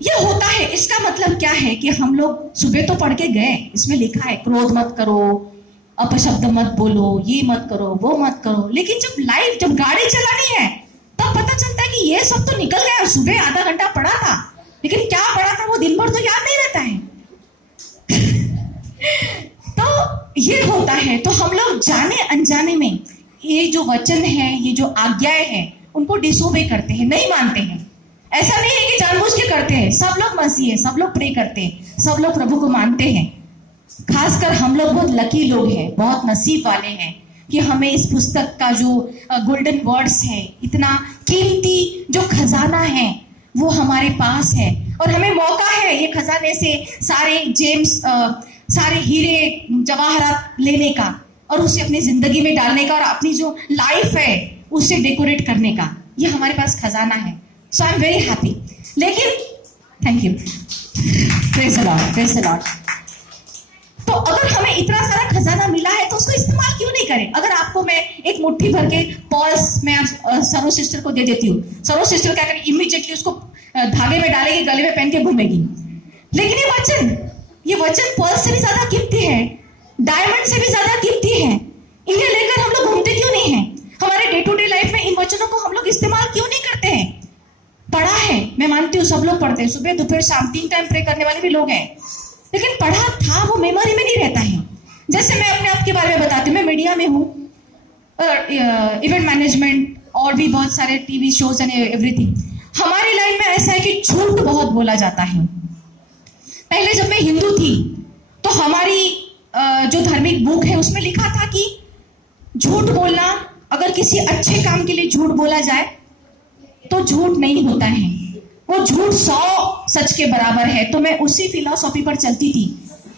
ये होता है। इसका मतलब क्या है कि हम लोग सुबह तो पढ़ के गए, इसमें लिखा है क्रोध मत करो, अपशब्द मत बोलो, ये मत करो, वो मत करो, लेकिन जब गाड़ी चलानी है तब पता चलता है कि ये सब तो निकल गया। सुबह आधा घंटा पढ़ा था, लेकिन क्या पढ़ा था वो दिन भर तो याद नहीं रहता है। तो ये होता है। तो हम लोग जाने अनजाने में ये जो वचन है, ये जो आज्ञाएं हैं, उनको डिसोबे करते हैं, नहीं मानते हैं। ऐसा नहीं है कि जानबूझ के करते हैं, सब लोग मसीह है, सब लोग प्रे करते हैं, सब लोग प्रभु को मानते हैं। खासकर हम लोग बहुत लकी लोग हैं, बहुत नसीब वाले हैं कि हमें इस पुस्तक का जो गोल्डन वर्ड्स है, इतना कीमती जो खजाना है वो हमारे पास है, और हमें मौका है ये खजाने से सारे जेम्स, सारे हीरे जवाहरात लेने का, और उसे अपनी जिंदगी में डालने का, और अपनी जो लाइफ है उसे डेकोरेट करने का। ये हमारे पास खजाना है। सो आई एम वेरी हैप्पी। लेकिन thank you, praise the Lord, praise the Lord. तो अगर हमें इतना सारा खजाना मिला है तो उसको इस्तेमाल क्यों नहीं करें। अगर आपको मैं एक मुट्ठी भर के पर्स में सरो सिस्टर को दे देती हूँ, सरो सिस्टर क्या करेगी, इमीडिएटली उसको धागे में डालेगी, गले में पहन के घूमेगी। लेकिन ये वचन पर्स से भी ज्यादा कीमती है, डायमंड से भी ज्यादा कीमती है। इन्हें लेकर हम लोग घूमते क्यों नहीं है। हमारे डे टू डे लाइफ में इन वचनों को हम लोग इस्तेमाल क्यों नहीं करते हैं। पढ़ा है, मैं मानती हूँ सब लोग पढ़ते हैं, सुबह दोपहर शाम 3 टाइम प्रे करने वाले भी लोग हैं, लेकिन पढ़ा था वो मेमोरी में नहीं रहता है। जैसे मैं अपने आप के बारे में बताती हूँ, मैं मीडिया में हूँ, इवेंट मैनेजमेंट और भी बहुत सारे टीवी शोज एंड एवरीथिंग। हमारी लाइन में ऐसा है कि झूठ बहुत बोला जाता है। पहले जब मैं हिंदू थी तो हमारी जो धार्मिक बुक है उसमें लिखा था कि झूठ बोलना, अगर किसी अच्छे काम के लिए झूठ बोला जाए तो झूठ नहीं होता है, वो झूठ 100 सच के बराबर है। तो मैं उसी फिलॉसफी पर चलती थी,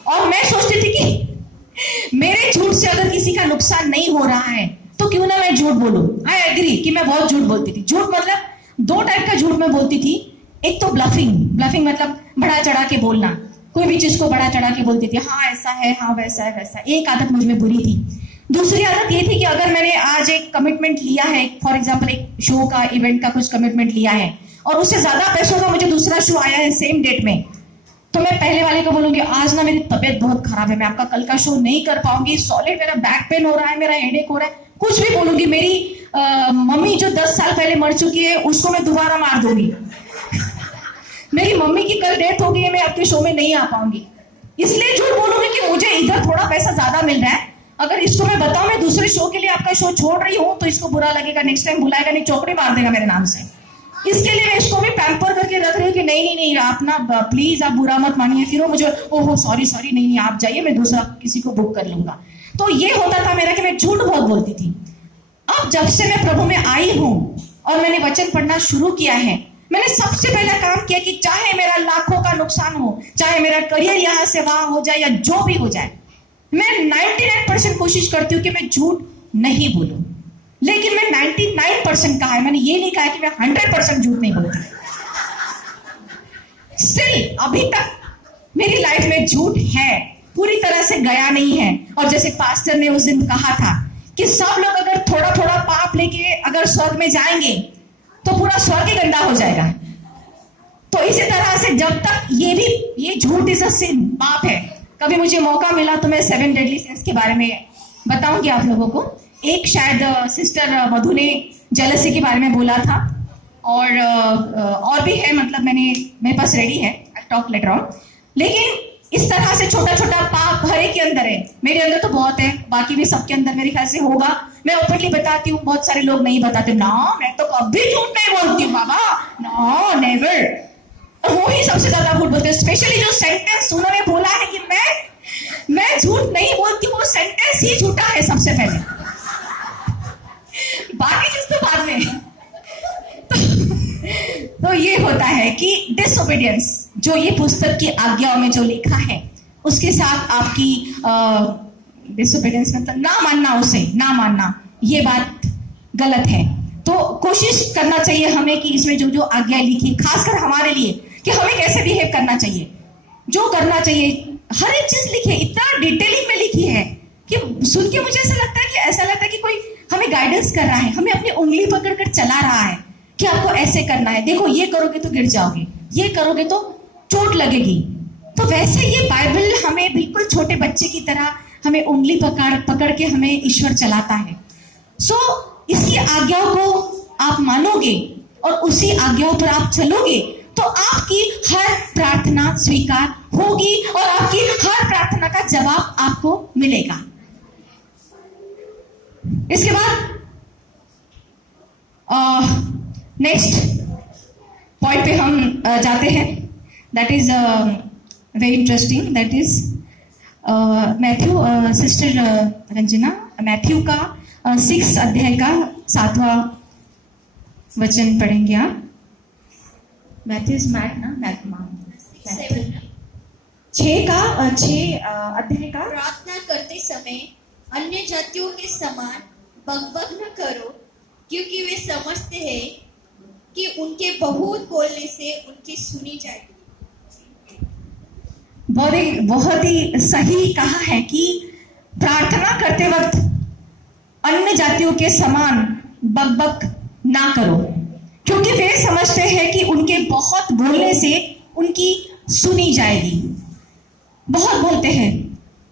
और मैं सोचती थी कि मेरे झूठ से अगर किसी का नुकसान नहीं हो रहा है तो क्यों ना मैं झूठ बोलूं। आई एग्री कि मैं बहुत झूठ बोलती थी। झूठ मतलब 2 टाइप का झूठ मैं बोलती थी। एक तो ब्लफिंग मतलब बढ़ा चढ़ा के बोलना, कोई भी चीज को बढ़ा चढ़ा के बोलती थी, हाँ ऐसा है, हाँ वैसा है, वैसा। एक आदत मुझ में बुरी थी। दूसरी आदत ये थी कि अगर मैंने आज एक कमिटमेंट लिया है, फॉर एग्जाम्पल एक शो का, इवेंट का कुछ कमिटमेंट लिया है, और उससे ज्यादा पैसों का मुझे दूसरा शो आया है सेम डेट में, तो मैं पहले वाले को बोलूंगी आज ना मेरी तबीयत बहुत खराब है, मैं आपका कल का शो नहीं कर पाऊंगी, सॉलिड मेरा बैक पेन हो रहा है, मेरा हेडेक हो रहा है, कुछ भी बोलूंगी। मेरी मम्मी जो 10 साल पहले मर चुकी है उसको मैं दोबारा मार दूंगी। मेरी मम्मी की कल डेथ हो गई है, मैं आपके शो में नहीं आ पाऊंगी, इसलिए झूठ बोलूंगी कि मुझे इधर थोड़ा पैसा ज्यादा मिल रहा है। अगर इसको मैं बताऊं मैं दूसरे शो के लिए आपका शो छोड़ रही हूँ तो इसको बुरा लगेगा, नेक्स्ट टाइम बुलाएगा नहीं, चौकड़ी मार देगा मेरे नाम से। इसके लिए मैं इसको भी पैम्पर करके रख रही हूँ कि नहीं आप ना प्लीज आप बुरा मत मानिए। फिर वो मुझे ओहो सॉरी नहीं आप जाइए, मैं दूसरा किसी को बुक कर लूंगा। तो ये होता था मेरा कि मैं झूठ बहुत बोलती थी। अब जब से मैं प्रभु में आई हूँ और मैंने वचन पढ़ना शुरू किया है, मैंने सबसे पहला काम किया कि चाहे मेरा लाखों का नुकसान हो, चाहे मेरा करियर यहाँ से वहां हो जाए या जो भी हो जाए, मैं 99% कोशिश करती हूँ कि मैं झूठ नहीं बोलूं। लेकिन मैं 99% कहा है, मैंने ये नहीं कहा कि मैं 100% झूठ नहीं बोलती। स्टिल अभी तक मेरी लाइफ में झूठ है, पूरी तरह से गया नहीं है। और जैसे पास्टर ने उस दिन कहा था कि सब लोग अगर थोड़ा थोड़ा पाप लेके अगर स्वर्ग में जाएंगे तो पूरा स्वर्ग ही गंदा हो जाएगा। तो इसी तरह से जब तक ये झूठ इज अ सिन, पाप है। कभी मुझे मौका मिला तो मैं 7 डेडली सिंस के बारे में बताऊंगी आप लोगों को। एक शायद सिस्टर मधु ने जेलसी के बारे में बोला था, और भी है, मतलब मेरे पास रेडी है, आई टॉक लेटर ऑन। लेकिन इस तरह से छोटा छोटा पाप हर एक के अंदर है। मेरे अंदर तो बहुत है, बाकी भी सबके अंदर मेरे ख्याल से होगा। मैं ओपनली बताती हूँ, बहुत सारे लोग नहीं बताते। ना मैं तो कभी झूठ नहीं बोलती हूँ बाबा, नो नेवर। और वो ही सबसे ज्यादा झूठ बोलते हैं। स्पेशली जो सेंटेंस उन्होंने बोला है कि मैं झूठ नहीं बोलती, वो सेंटेंस ही झूठा है सबसे पहले, बाकी चीज तो बाद में। तो ये होता है कि डिसओबीडियंस, जो ये पुस्तक की आज्ञाओं में जो लिखा है, उसके साथ आपकी डिसओबीडियंस मतलब ना मानना, उसे ना मानना, ये बात गलत है। तो कोशिश करना चाहिए हमें कि इसमें जो जो आज्ञा लिखी, खासकर हमारे लिए, कि हमें कैसे बिहेव करना चाहिए, जो करना चाहिए, हर एक चीज लिखी है, इतना डिटेलिंग में लिखी है कि सुन के मुझे ऐसा लगता है कि कोई हमें गाइडेंस कर रहा है, हमें अपनी उंगली पकड़कर चला रहा है कि आपको ऐसे करना है, देखो ये करोगे तो गिर जाओगे, ये करोगे तो चोट लगेगी। तो वैसे ये बाइबल हमें बिल्कुल छोटे बच्चे की तरह हमें उंगली पकड़ के हमें ईश्वर चलाता है। सो इसकी आज्ञाओं को आप मानोगे और उसी आज्ञाओं पर आप चलोगे तो आपकी हर प्रार्थना स्वीकार होगी और आपकी हर प्रार्थना का जवाब आपको मिलेगा। इसके बाद नेक्स्ट पॉइंट पे हम जाते हैं, that is very interesting, that is Matthew. Sister Ranjana, Matthew का 6 अध्याय का 7वां वचन पढ़ेंगे आप। मैथ्यू इज मैथ ना, मैथ 6 अध्याय का। प्रार्थना करते समय अन्य जातियों के समान बकबक न करो, क्योंकि वे समझते हैं कि उनके बहुत बोलने से उनकी सुनी जाएगी। बहुत ही सही कहा है कि प्रार्थना करते वक्त अन्य जातियों के समान बकबक ना करो, क्योंकि वे समझते हैं कि उनके बहुत बोलने से उनकी सुनी जाएगी। बहुत बोलते हैं,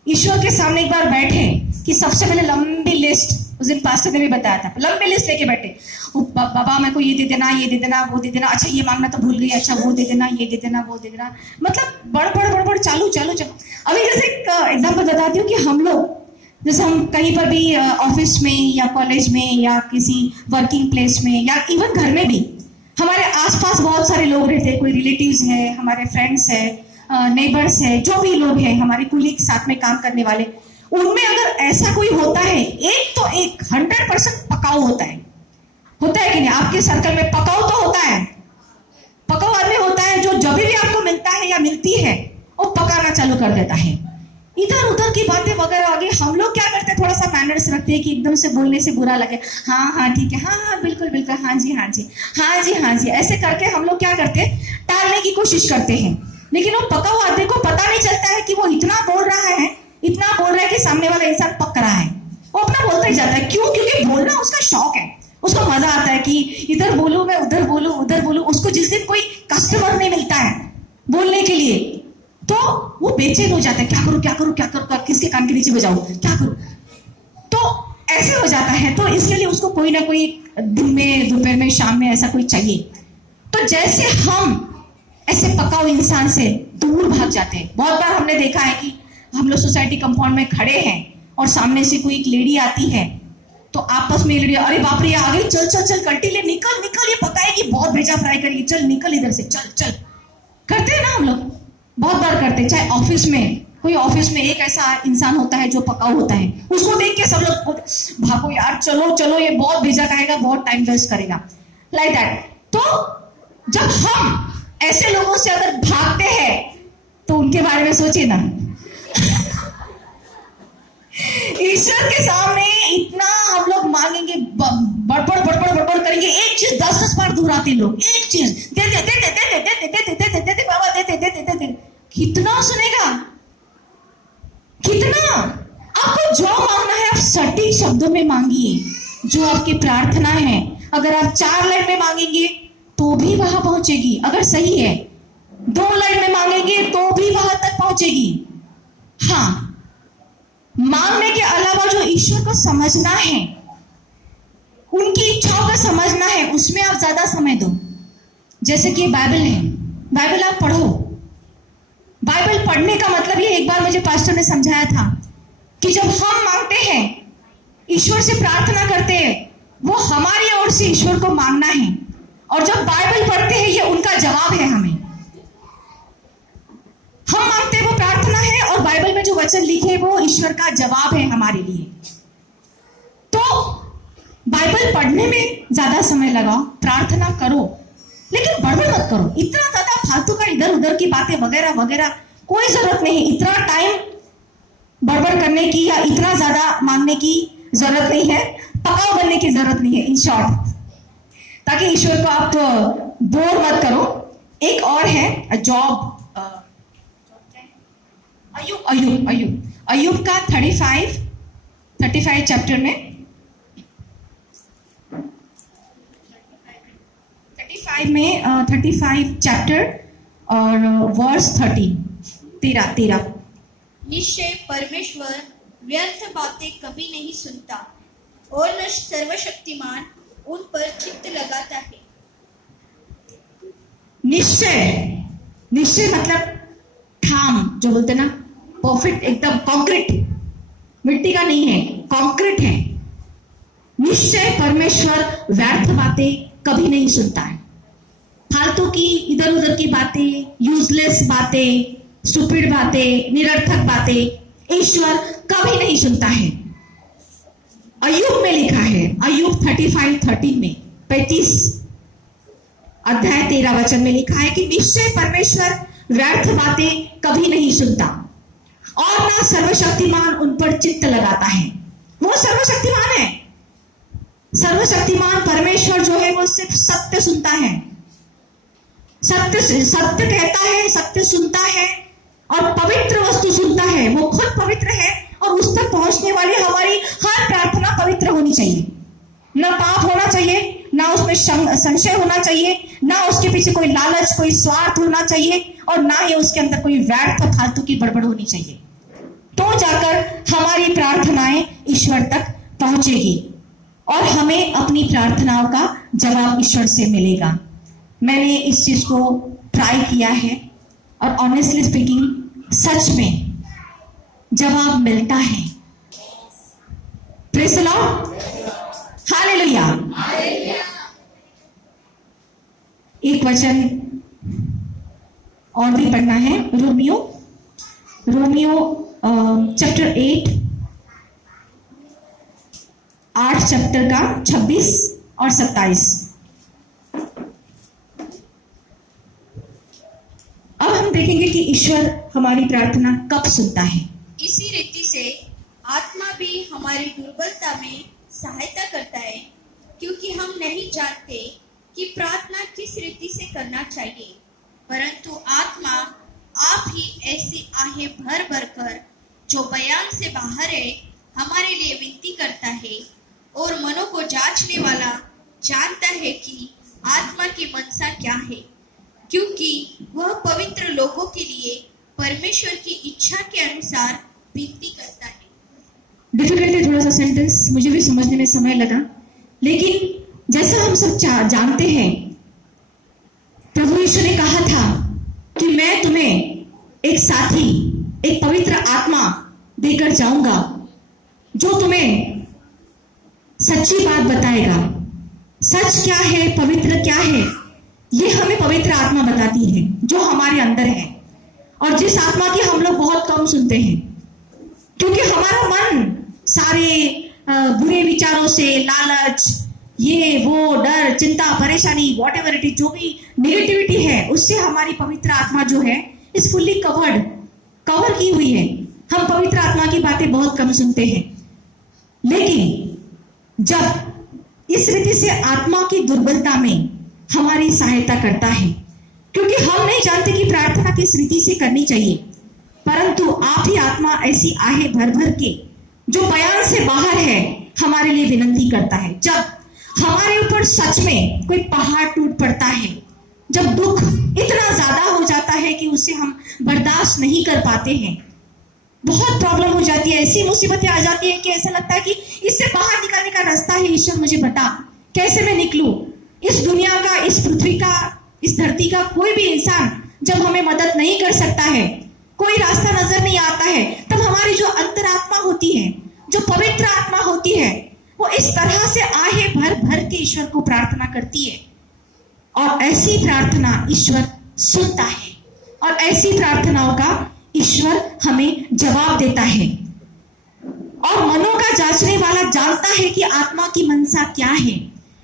ईश्वर के सामने एक बार बैठे कि सबसे पहले लंबी लिस्ट, उस दिन पास्टर ने भी बताया था, लंबी लिस्ट लेके बैठे, बाबा मेरे को ये दे देना, ये दे देना, वो दे देना, अच्छा ये मांगना तो भूल गई, अच्छा वो दे देना, ये दे देना, वो दे देना, मतलब बड़ चालू। अभी जैसे एक एग्जाम्पल बताती हूँ कि हम लोग जैसे हम कहीं पर भी ऑफिस में या कॉलेज में या किसी वर्किंग प्लेस में या इवन घर में भी, हमारे आसपास बहुत सारे लोग रहते हैं, कोई रिलेटिव्स है, हमारे फ्रेंड्स है, नेबर्स है, जो भी लोग हैं, हमारे कुलीग, साथ में काम करने वाले, उनमें अगर ऐसा कोई होता है, एक तो एक 100% पकाऊ होता है कि नहीं? आपके सर्कल में पकाऊ तो होता है, पकाऊ आदमी होता है जो जब भी आपको मिलता है या मिलती है वो पकाना चालू कर देता है, इधर उधर की बातें वगैरह। आगे हम लोग क्या करते हैं, थोड़ा सा मैनर्स रखते हैं कि एकदम से बोलने से बुरा लगे, हाँ ठीक है, हाँ बिल्कुल, हाँ जी, ऐसे करके हम लोग क्या करते हैं, टालने की कोशिश करते हैं। लेकिन वो पकाऊ आदमी को पता नहीं चलता है कि वो इतना बोल रहा है कि सामने वाला इंसान पक रहा है, वो अपना बोलता ही जाता है। क्यों? क्योंकि बोलना उसका शौक है, उसको मजा आता है कि इधर बोलूं मैं, उधर बोलूं। उसको जिस दिन कोई कस्टमर नहीं मिलता है बोलने के लिए तो वो बेचैन हो जाता है, क्या करूं, किसके कान के नीचे बजाऊं, क्या करूं, तो ऐसे हो जाता है। तो इसके लिए उसको कोई ना कोई दिन में, दोपहर में, शाम में ऐसा कोई चाहिए। तो जैसे हम ऐसे पकाऊ इंसान से दूर भाग जाते हैं। बहुत बार हमने देखा है कि हम लोग सोसाइटी कंपाउंड में खड़े हैं और सामने से कोई एक लेडी आती है, तो आपस में लेडी, अरे बाप रे आ गई, चल कल्टी ले, निकल, ये पकाएगी, बहुत भेजा फ्राई करेगी, चल निकल इधर से, चल। करते हैं ना हम लोग, बहुत बार करते हैं। चाहे ऑफिस में, कोई ऑफिस में एक ऐसा इंसान होता है जो पकाऊ होता है, उसको देख के सब लोग भागो यार, चलो, ये बहुत भेजा खाएगा, बहुत टाइम वेस्ट करेगा, लाइक दैट। तो जब हम ऐसे लोगों से अगर भागते हैं तो उनके बारे में सोचिए ना। ईश्वर के सामने इतना हम लोग मांगेंगे, बड़बड़ करेंगे, एक चीज 10 बार दोहराते लोग, एक चीज दे बाबा, दे। कितना सुनेगा, कितना? आपको जो मांगना है आप सटीक शब्दों में मांगिए, जो आपकी प्रार्थना है। अगर आप 4 लाइन में मांगेंगे तो भी वहां पहुंचेगी, अगर सही है। 2 लाइन में मांगेंगे तो भी वहां तक पहुंचेगी। हाँ, मांगने के अलावा जो ईश्वर को समझना है, उनकी इच्छाओं को समझना है, उसमें आप ज्यादा समय दो। जैसे कि बाइबल है, बाइबल आप पढ़ो। बाइबल पढ़ने का मतलब ये, एक बार मुझे पास्टर ने समझाया था कि जब हम मांगते हैं, ईश्वर से प्रार्थना करते हैं, वो हमारी ओर से ईश्वर को मांगना है। और जब बाइबल पढ़ते हैं, ये उनका जवाब है हमें। हम मांगते हैं वो प्रार्थना है, और बाइबल में जो वचन लिखे वो ईश्वर का जवाब है हमारे लिए। तो बाइबल पढ़ने में ज्यादा समय लगाओ, प्रार्थना करो, लेकिन बड़बड़ मत करो। इतना ज्यादा फालतू का इधर उधर की बातें वगैरह वगैरह कोई जरूरत नहीं। इतना टाइम बड़बड़ करने की या इतना ज्यादा मांगने की जरूरत नहीं है, पकाओ बनने की जरूरत नहीं है, इन शॉर्ट, ताकि ईश्वर को आप बोर मत करो। एक और है जॉब, अय्यूब का 35 चैप्टर में 35 चैप्टर और वर्स 13। निश्चय परमेश्वर व्यर्थ बातें कभी नहीं सुनता और न सर्वशक्तिमान उन पर चित्त लगाता है। निश्चय मतलब ठाम, जो बोलते ना, परफेक्ट, एकदम कॉन्क्रीट, मिट्टी का नहीं है, कॉन्क्रीट है। निश्चय परमेश्वर व्यर्थ बातें कभी नहीं सुनता है। फालतू की इधर उधर की बातें, यूजलेस बातें, स्टूपिड बातें, निरर्थक बातें ईश्वर कभी नहीं सुनता है। अय्यूब में लिखा है, अय्यूब 35:13 में 35 अध्याय 13 वचन में लिखा है कि निश्चय परमेश्वर व्यर्थ बातें कभी नहीं सुनता और ना सर्वशक्तिमान उन पर चित्त लगाता है। वो सर्वशक्तिमान है। सर्वशक्तिमान परमेश्वर जो है वो सिर्फ सत्य सुनता है, सत्य कहता है, सत्य सुनता है और पवित्र वस्तु सुनता है। वो खुद पवित्र है और उस तक पहुंचने वाली हमारी हर प्रार्थना पवित्र होनी चाहिए। न पाप होना चाहिए, ना उसमें संशय होना चाहिए, ना उसके पीछे कोई लालच, कोई स्वार्थ होना चाहिए, और ना ही उसके अंदर कोई व्यर्थ फालतू की बड़बड़ होनी चाहिए। तो जाकर हमारी प्रार्थनाएं ईश्वर तक पहुंचेगी और हमें अपनी प्रार्थनाओं का जवाब ईश्वर से मिलेगा। मैंने इस चीज को ट्राई किया है और ऑनेस्टली स्पीकिंग सच में जवाब मिलता है। Praise the Lord, hallelujah. एक वचन और भी पढ़ना है, रोमियो चैप्टर 8 चैप्टर का 26 और 27। अब हम देखेंगे कि ईश्वर हमारी प्रार्थना कब सुनता है। इसी रीति से आत्मा भी हमारी दुर्बलता में सहायता करता है, क्योंकि हम नहीं जानते कि प्रार्थना किस रीति से करना चाहिए, परंतु आत्मा आप ही ऐसी आहें भर भर कर जो बयान से बाहर है हमारे लिए विनती करता है। और मनों को जांचने वाला जानता है कि आत्मा की मनसा क्या है, क्योंकि वह पवित्र लोगों के लिए परमेश्वर की इच्छा के अनुसार विनती करता है। डिफिकल्ट है थोड़ा सा सेंटेंस, मुझे भी समझने में समय लगा, लेकिन जैसा हम सब जानते हैं, प्रभु यीशु ने कहा था कि मैं तुम्हें एक साथी, एक पवित्र आत्मा देकर जाऊंगा जो तुम्हें सच्ची बात बताएगा। सच क्या है, पवित्र क्या है, ये हमें पवित्र आत्मा बताती है जो हमारे अंदर है, और जिस आत्मा की हम लोग बहुत कम सुनते हैं, क्योंकि हमारा मन सारे बुरे विचारों से, लालच, ये वो, डर, चिंता, परेशानी, वॉट एवर इट इज, जो भी नेगेटिविटी है, उससे हमारी पवित्र आत्मा जो है इस फुल्ली कवर की हुई है। हम पवित्र आत्मा की बातें बहुत कम सुनते हैं। लेकिन जब इस रीति से आत्मा की दुर्बलता में हमारी सहायता करता है, क्योंकि हम नहीं जानते कि प्रार्थना किस रीति से करनी चाहिए, परंतु आप ही आत्मा ऐसी आहें भर भर के जो बयान से बाहर है हमारे लिए विनती करता है। जब हमारे ऊपर सच में कोई पहाड़ टूट पड़ता है, जब दुख इतना ज्यादा हो जाता है कि उसे हम बर्दाश्त नहीं कर पाते हैं, बहुत प्रॉब्लम हो जाती है, ऐसी मुसीबतें आ जाती है कि ऐसा लगता है कि इससे बाहर निकलने का रास्ता है, ईश्वर मुझे बता कैसे मैं निकलूं। इस दुनिया का, इस पृथ्वी का, इस धरती का कोई भी इंसान जब हमें मदद नहीं कर सकता है, कोई रास्ता नजर नहीं आता है, तब हमारी जो अंतरात्मा होती है, जो पवित्र आत्मा होती है, वो इस तरह से आहे भर भर के ईश्वर को प्रार्थना करती है, और ऐसी प्रार्थना ईश्वर सुनता है, और ऐसी प्रार्थनाओं का ईश्वर हमें जवाब देता है। और मनों का जांचने वाला जानता है कि आत्मा की मनसा क्या है,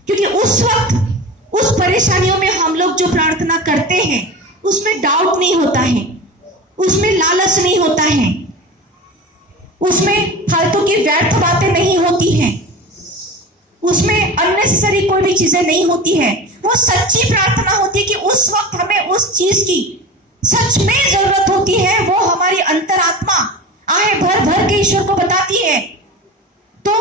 क्योंकि उस वक्त उस परेशानियों में हम लोग जो प्रार्थना करते हैं उसमें डाउट नहीं होता है, उसमें लालच नहीं होता है, उसमें फालतू की व्यर्थ बातें नहीं होती हैं, उसमें अननेसेसरी कोई भी चीजें नहीं होती है। वो सच्ची प्रार्थना होती है कि उस वक्त हमें उस चीज की सच में जरूरत होती है, वो हमारी अंतरात्मा आहे भर भर के ईश्वर को बताती है। तो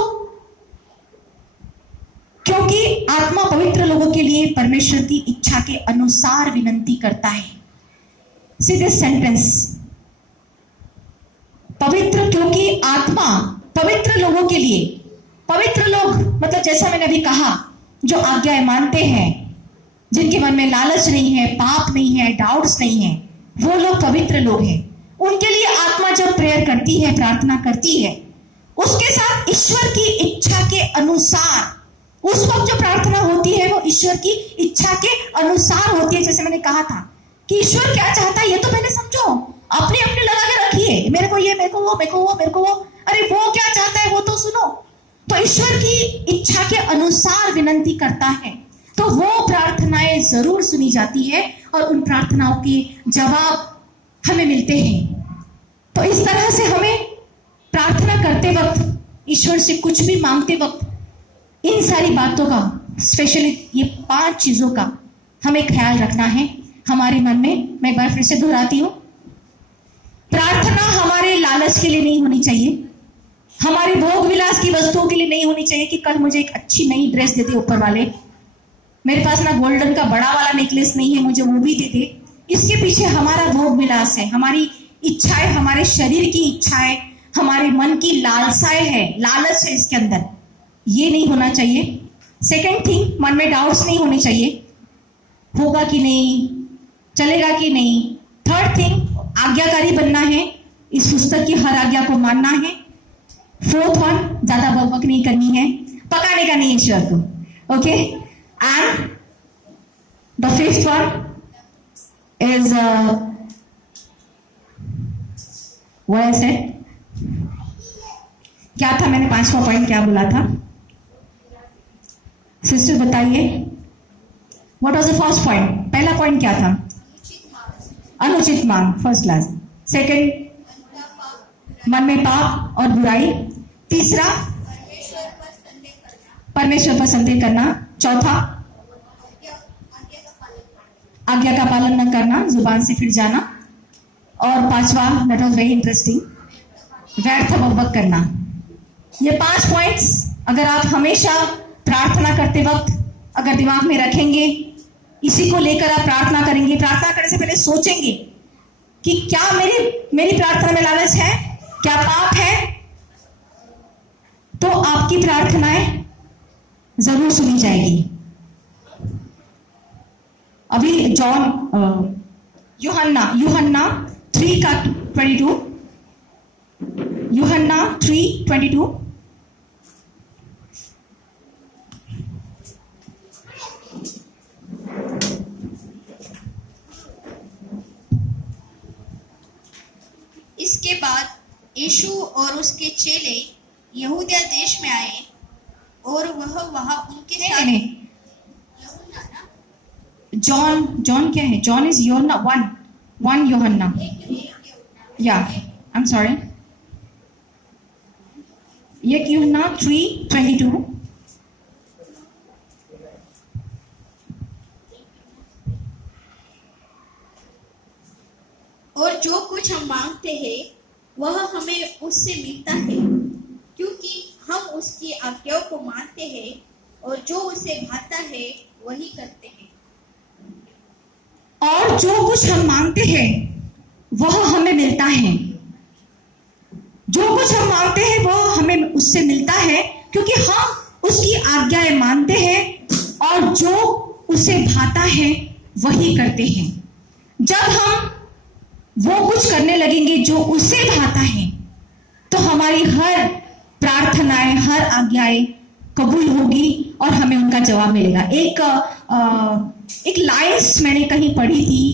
क्योंकि आत्मा पवित्र लोगों के लिए परमेश्वर की इच्छा के अनुसार विनती करता है। सी दिस सेंटेंस, पवित्र, क्योंकि आत्मा पवित्र लोगों के लिए, पवित्र लोग मतलब जैसा मैंने अभी कहा, जो आज्ञाएं मानते हैं, जिनके मन में लालच नहीं है, पाप नहीं है, डाउट्स नहीं है, वो लोग पवित्र लोग हैं। उनके लिए आत्मा जब प्रेयर करती है, प्रार्थना करती है, उसके साथ ईश्वर की इच्छा के अनुसार, उस वक्त जो प्रार्थना होती है वो ईश्वर की इच्छा के अनुसार होती है। जैसे मैंने कहा था कि ईश्वर क्या चाहता है ये तो पहले समझो, अपने अपने लगा के रखिए, मेरे को ये, मेरे को वो, मेरे को वो, मेरे को वो, अरे वो क्या चाहता है वो तो सुनो। तो ईश्वर की इच्छा के अनुसार विनती करता है, तो वो प्रार्थनाएं जरूर सुनी जाती है और उन प्रार्थनाओं के जवाब हमें मिलते हैं। तो इस तरह से हमें प्रार्थना करते वक्त, ईश्वर से कुछ भी मांगते वक्त, इन सारी बातों का, स्पेशली ये 5 चीजों का हमें ख्याल रखना है हमारे मन में। मैं एक बार फिर से दोहराती हूं, प्रार्थना हमारे लालच के लिए नहीं होनी चाहिए, हमारे भोग विलास की वस्तुओं के लिए नहीं होनी चाहिए कि कल मुझे एक अच्छी नई ड्रेस दे दे ऊपर वाले, मेरे पास ना गोल्डन का बड़ा वाला नेकलेस नहीं है, मुझे वो भी दे दे। इसके पीछे हमारा भोग विलास है, हमारी इच्छाएं, हमारे शरीर की इच्छाएं, हमारे मन की लालसाएं है, लालच है इसके अंदर, ये नहीं होना चाहिए। सेकेंड थिंग, मन में डाउट्स नहीं होने चाहिए, होगा कि नहीं, चलेगा कि नहीं। थर्ड थिंग, आज्ञाकारी बनना है, इस पुस्तक की हर आज्ञा को मानना है। फोर्थ वन, ज्यादा बकबक नहीं करनी है, पकाने का नहीं ईश्वर को, okay. And the fifth one is what I said, क्या था, मैंने 5वां पॉइंट क्या बोला था, सिस्टर बताइए, what was the first point? पहला पॉइंट क्या था? अनुचित मांग, फर्स्ट क्लास। सेकंड, मन में पाप और बुराई। तीसरा, परमेश्वर पर संदेह करना। चौथा, आज्ञा का पालन न करना, जुबान से फिर जाना। और 5वां, दैट वाज वेरी इंटरेस्टिंग, व्यर्थ बकबक करना। ये 5 पॉइंट्स अगर आप हमेशा प्रार्थना करते वक्त अगर दिमाग में रखेंगे, इसी को लेकर आप प्रार्थना करेंगे, प्रार्थना करने से पहले सोचेंगे कि क्या मेरी प्रार्थना में लालच है, क्या पाप है, तो आपकी प्रार्थनाएं जरूर सुनी जाएगी। अभी यूहन्ना 3:22, यूहन्ना 3:22, इसके बाद यीशु और उसके चेले यहूदिया देश में आए और वह वहां उनके साथ। यूहन्ना ना? जॉन क्या है? जॉन इज यूहन्ना, वन यूहन्ना, या आई एम सॉरी, ये यूहन्ना 3:22। और जो कुछ हम मांगते हैं वह हमें उससे मिलता है, क्योंकि हम उसकी आज्ञाओं को मानते हैं और जो उसे भाता है वही करते हैं। और जो कुछ हम मांगते हैं वह हमें मिलता है, जो कुछ हम मांगते हैं वह हमें उससे मिलता है, क्योंकि हम उसकी आज्ञाएं मानते हैं और जो उसे भाता है वही करते हैं। जब हम वो कुछ करने लगेंगे जो उसे भाता है, तो हमारी हर प्रार्थनाएं, हर आज्ञाएं कबूल होगी और हमें उनका जवाब मिलेगा। एक लाइन्स मैंने कहीं पढ़ी थी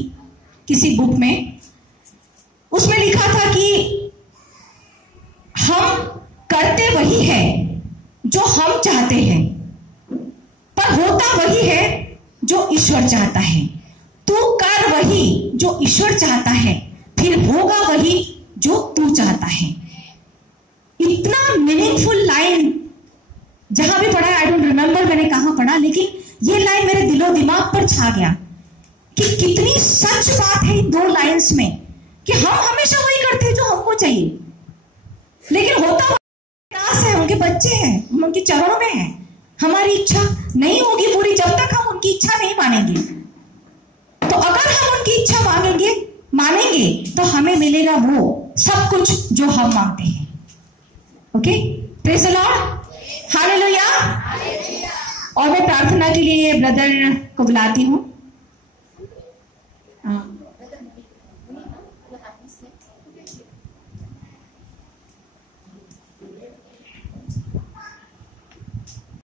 किसी बुक में, उसमें लिखा था कि हम करते वही है जो हम चाहते हैं, पर होता वही है जो ईश्वर चाहता है। तू कर वही जो ईश्वर चाहता है, फिर होगा वही जो तू चाहता है। इतना मीनिंगफुल लाइन, जहां भी पढ़ा, आई डोंट रिमेंबर मैंने कहां पढ़ा, लेकिन ये लाइन मेरे दिलो दिमाग पर छा गया कि कितनी सच बात है इन दो लाइन्स में, कि हम हमेशा वही करते हैं जो हमको चाहिए, लेकिन होता दास है, उनके बच्चे हैं, हम उनके चरणों में हैं। हमारी इच्छा नहीं होगी पूरी जब तक हम उनकी इच्छा नहीं मानेंगे। तो अगर हम उनकी इच्छा मानेंगे तो हमें मिलेगा वो सब कुछ जो हम मांगते हैं। Okay, praise the Lord, hallelujah. और मैं प्रार्थना के लिए ब्रदर को बुलाती हूँ।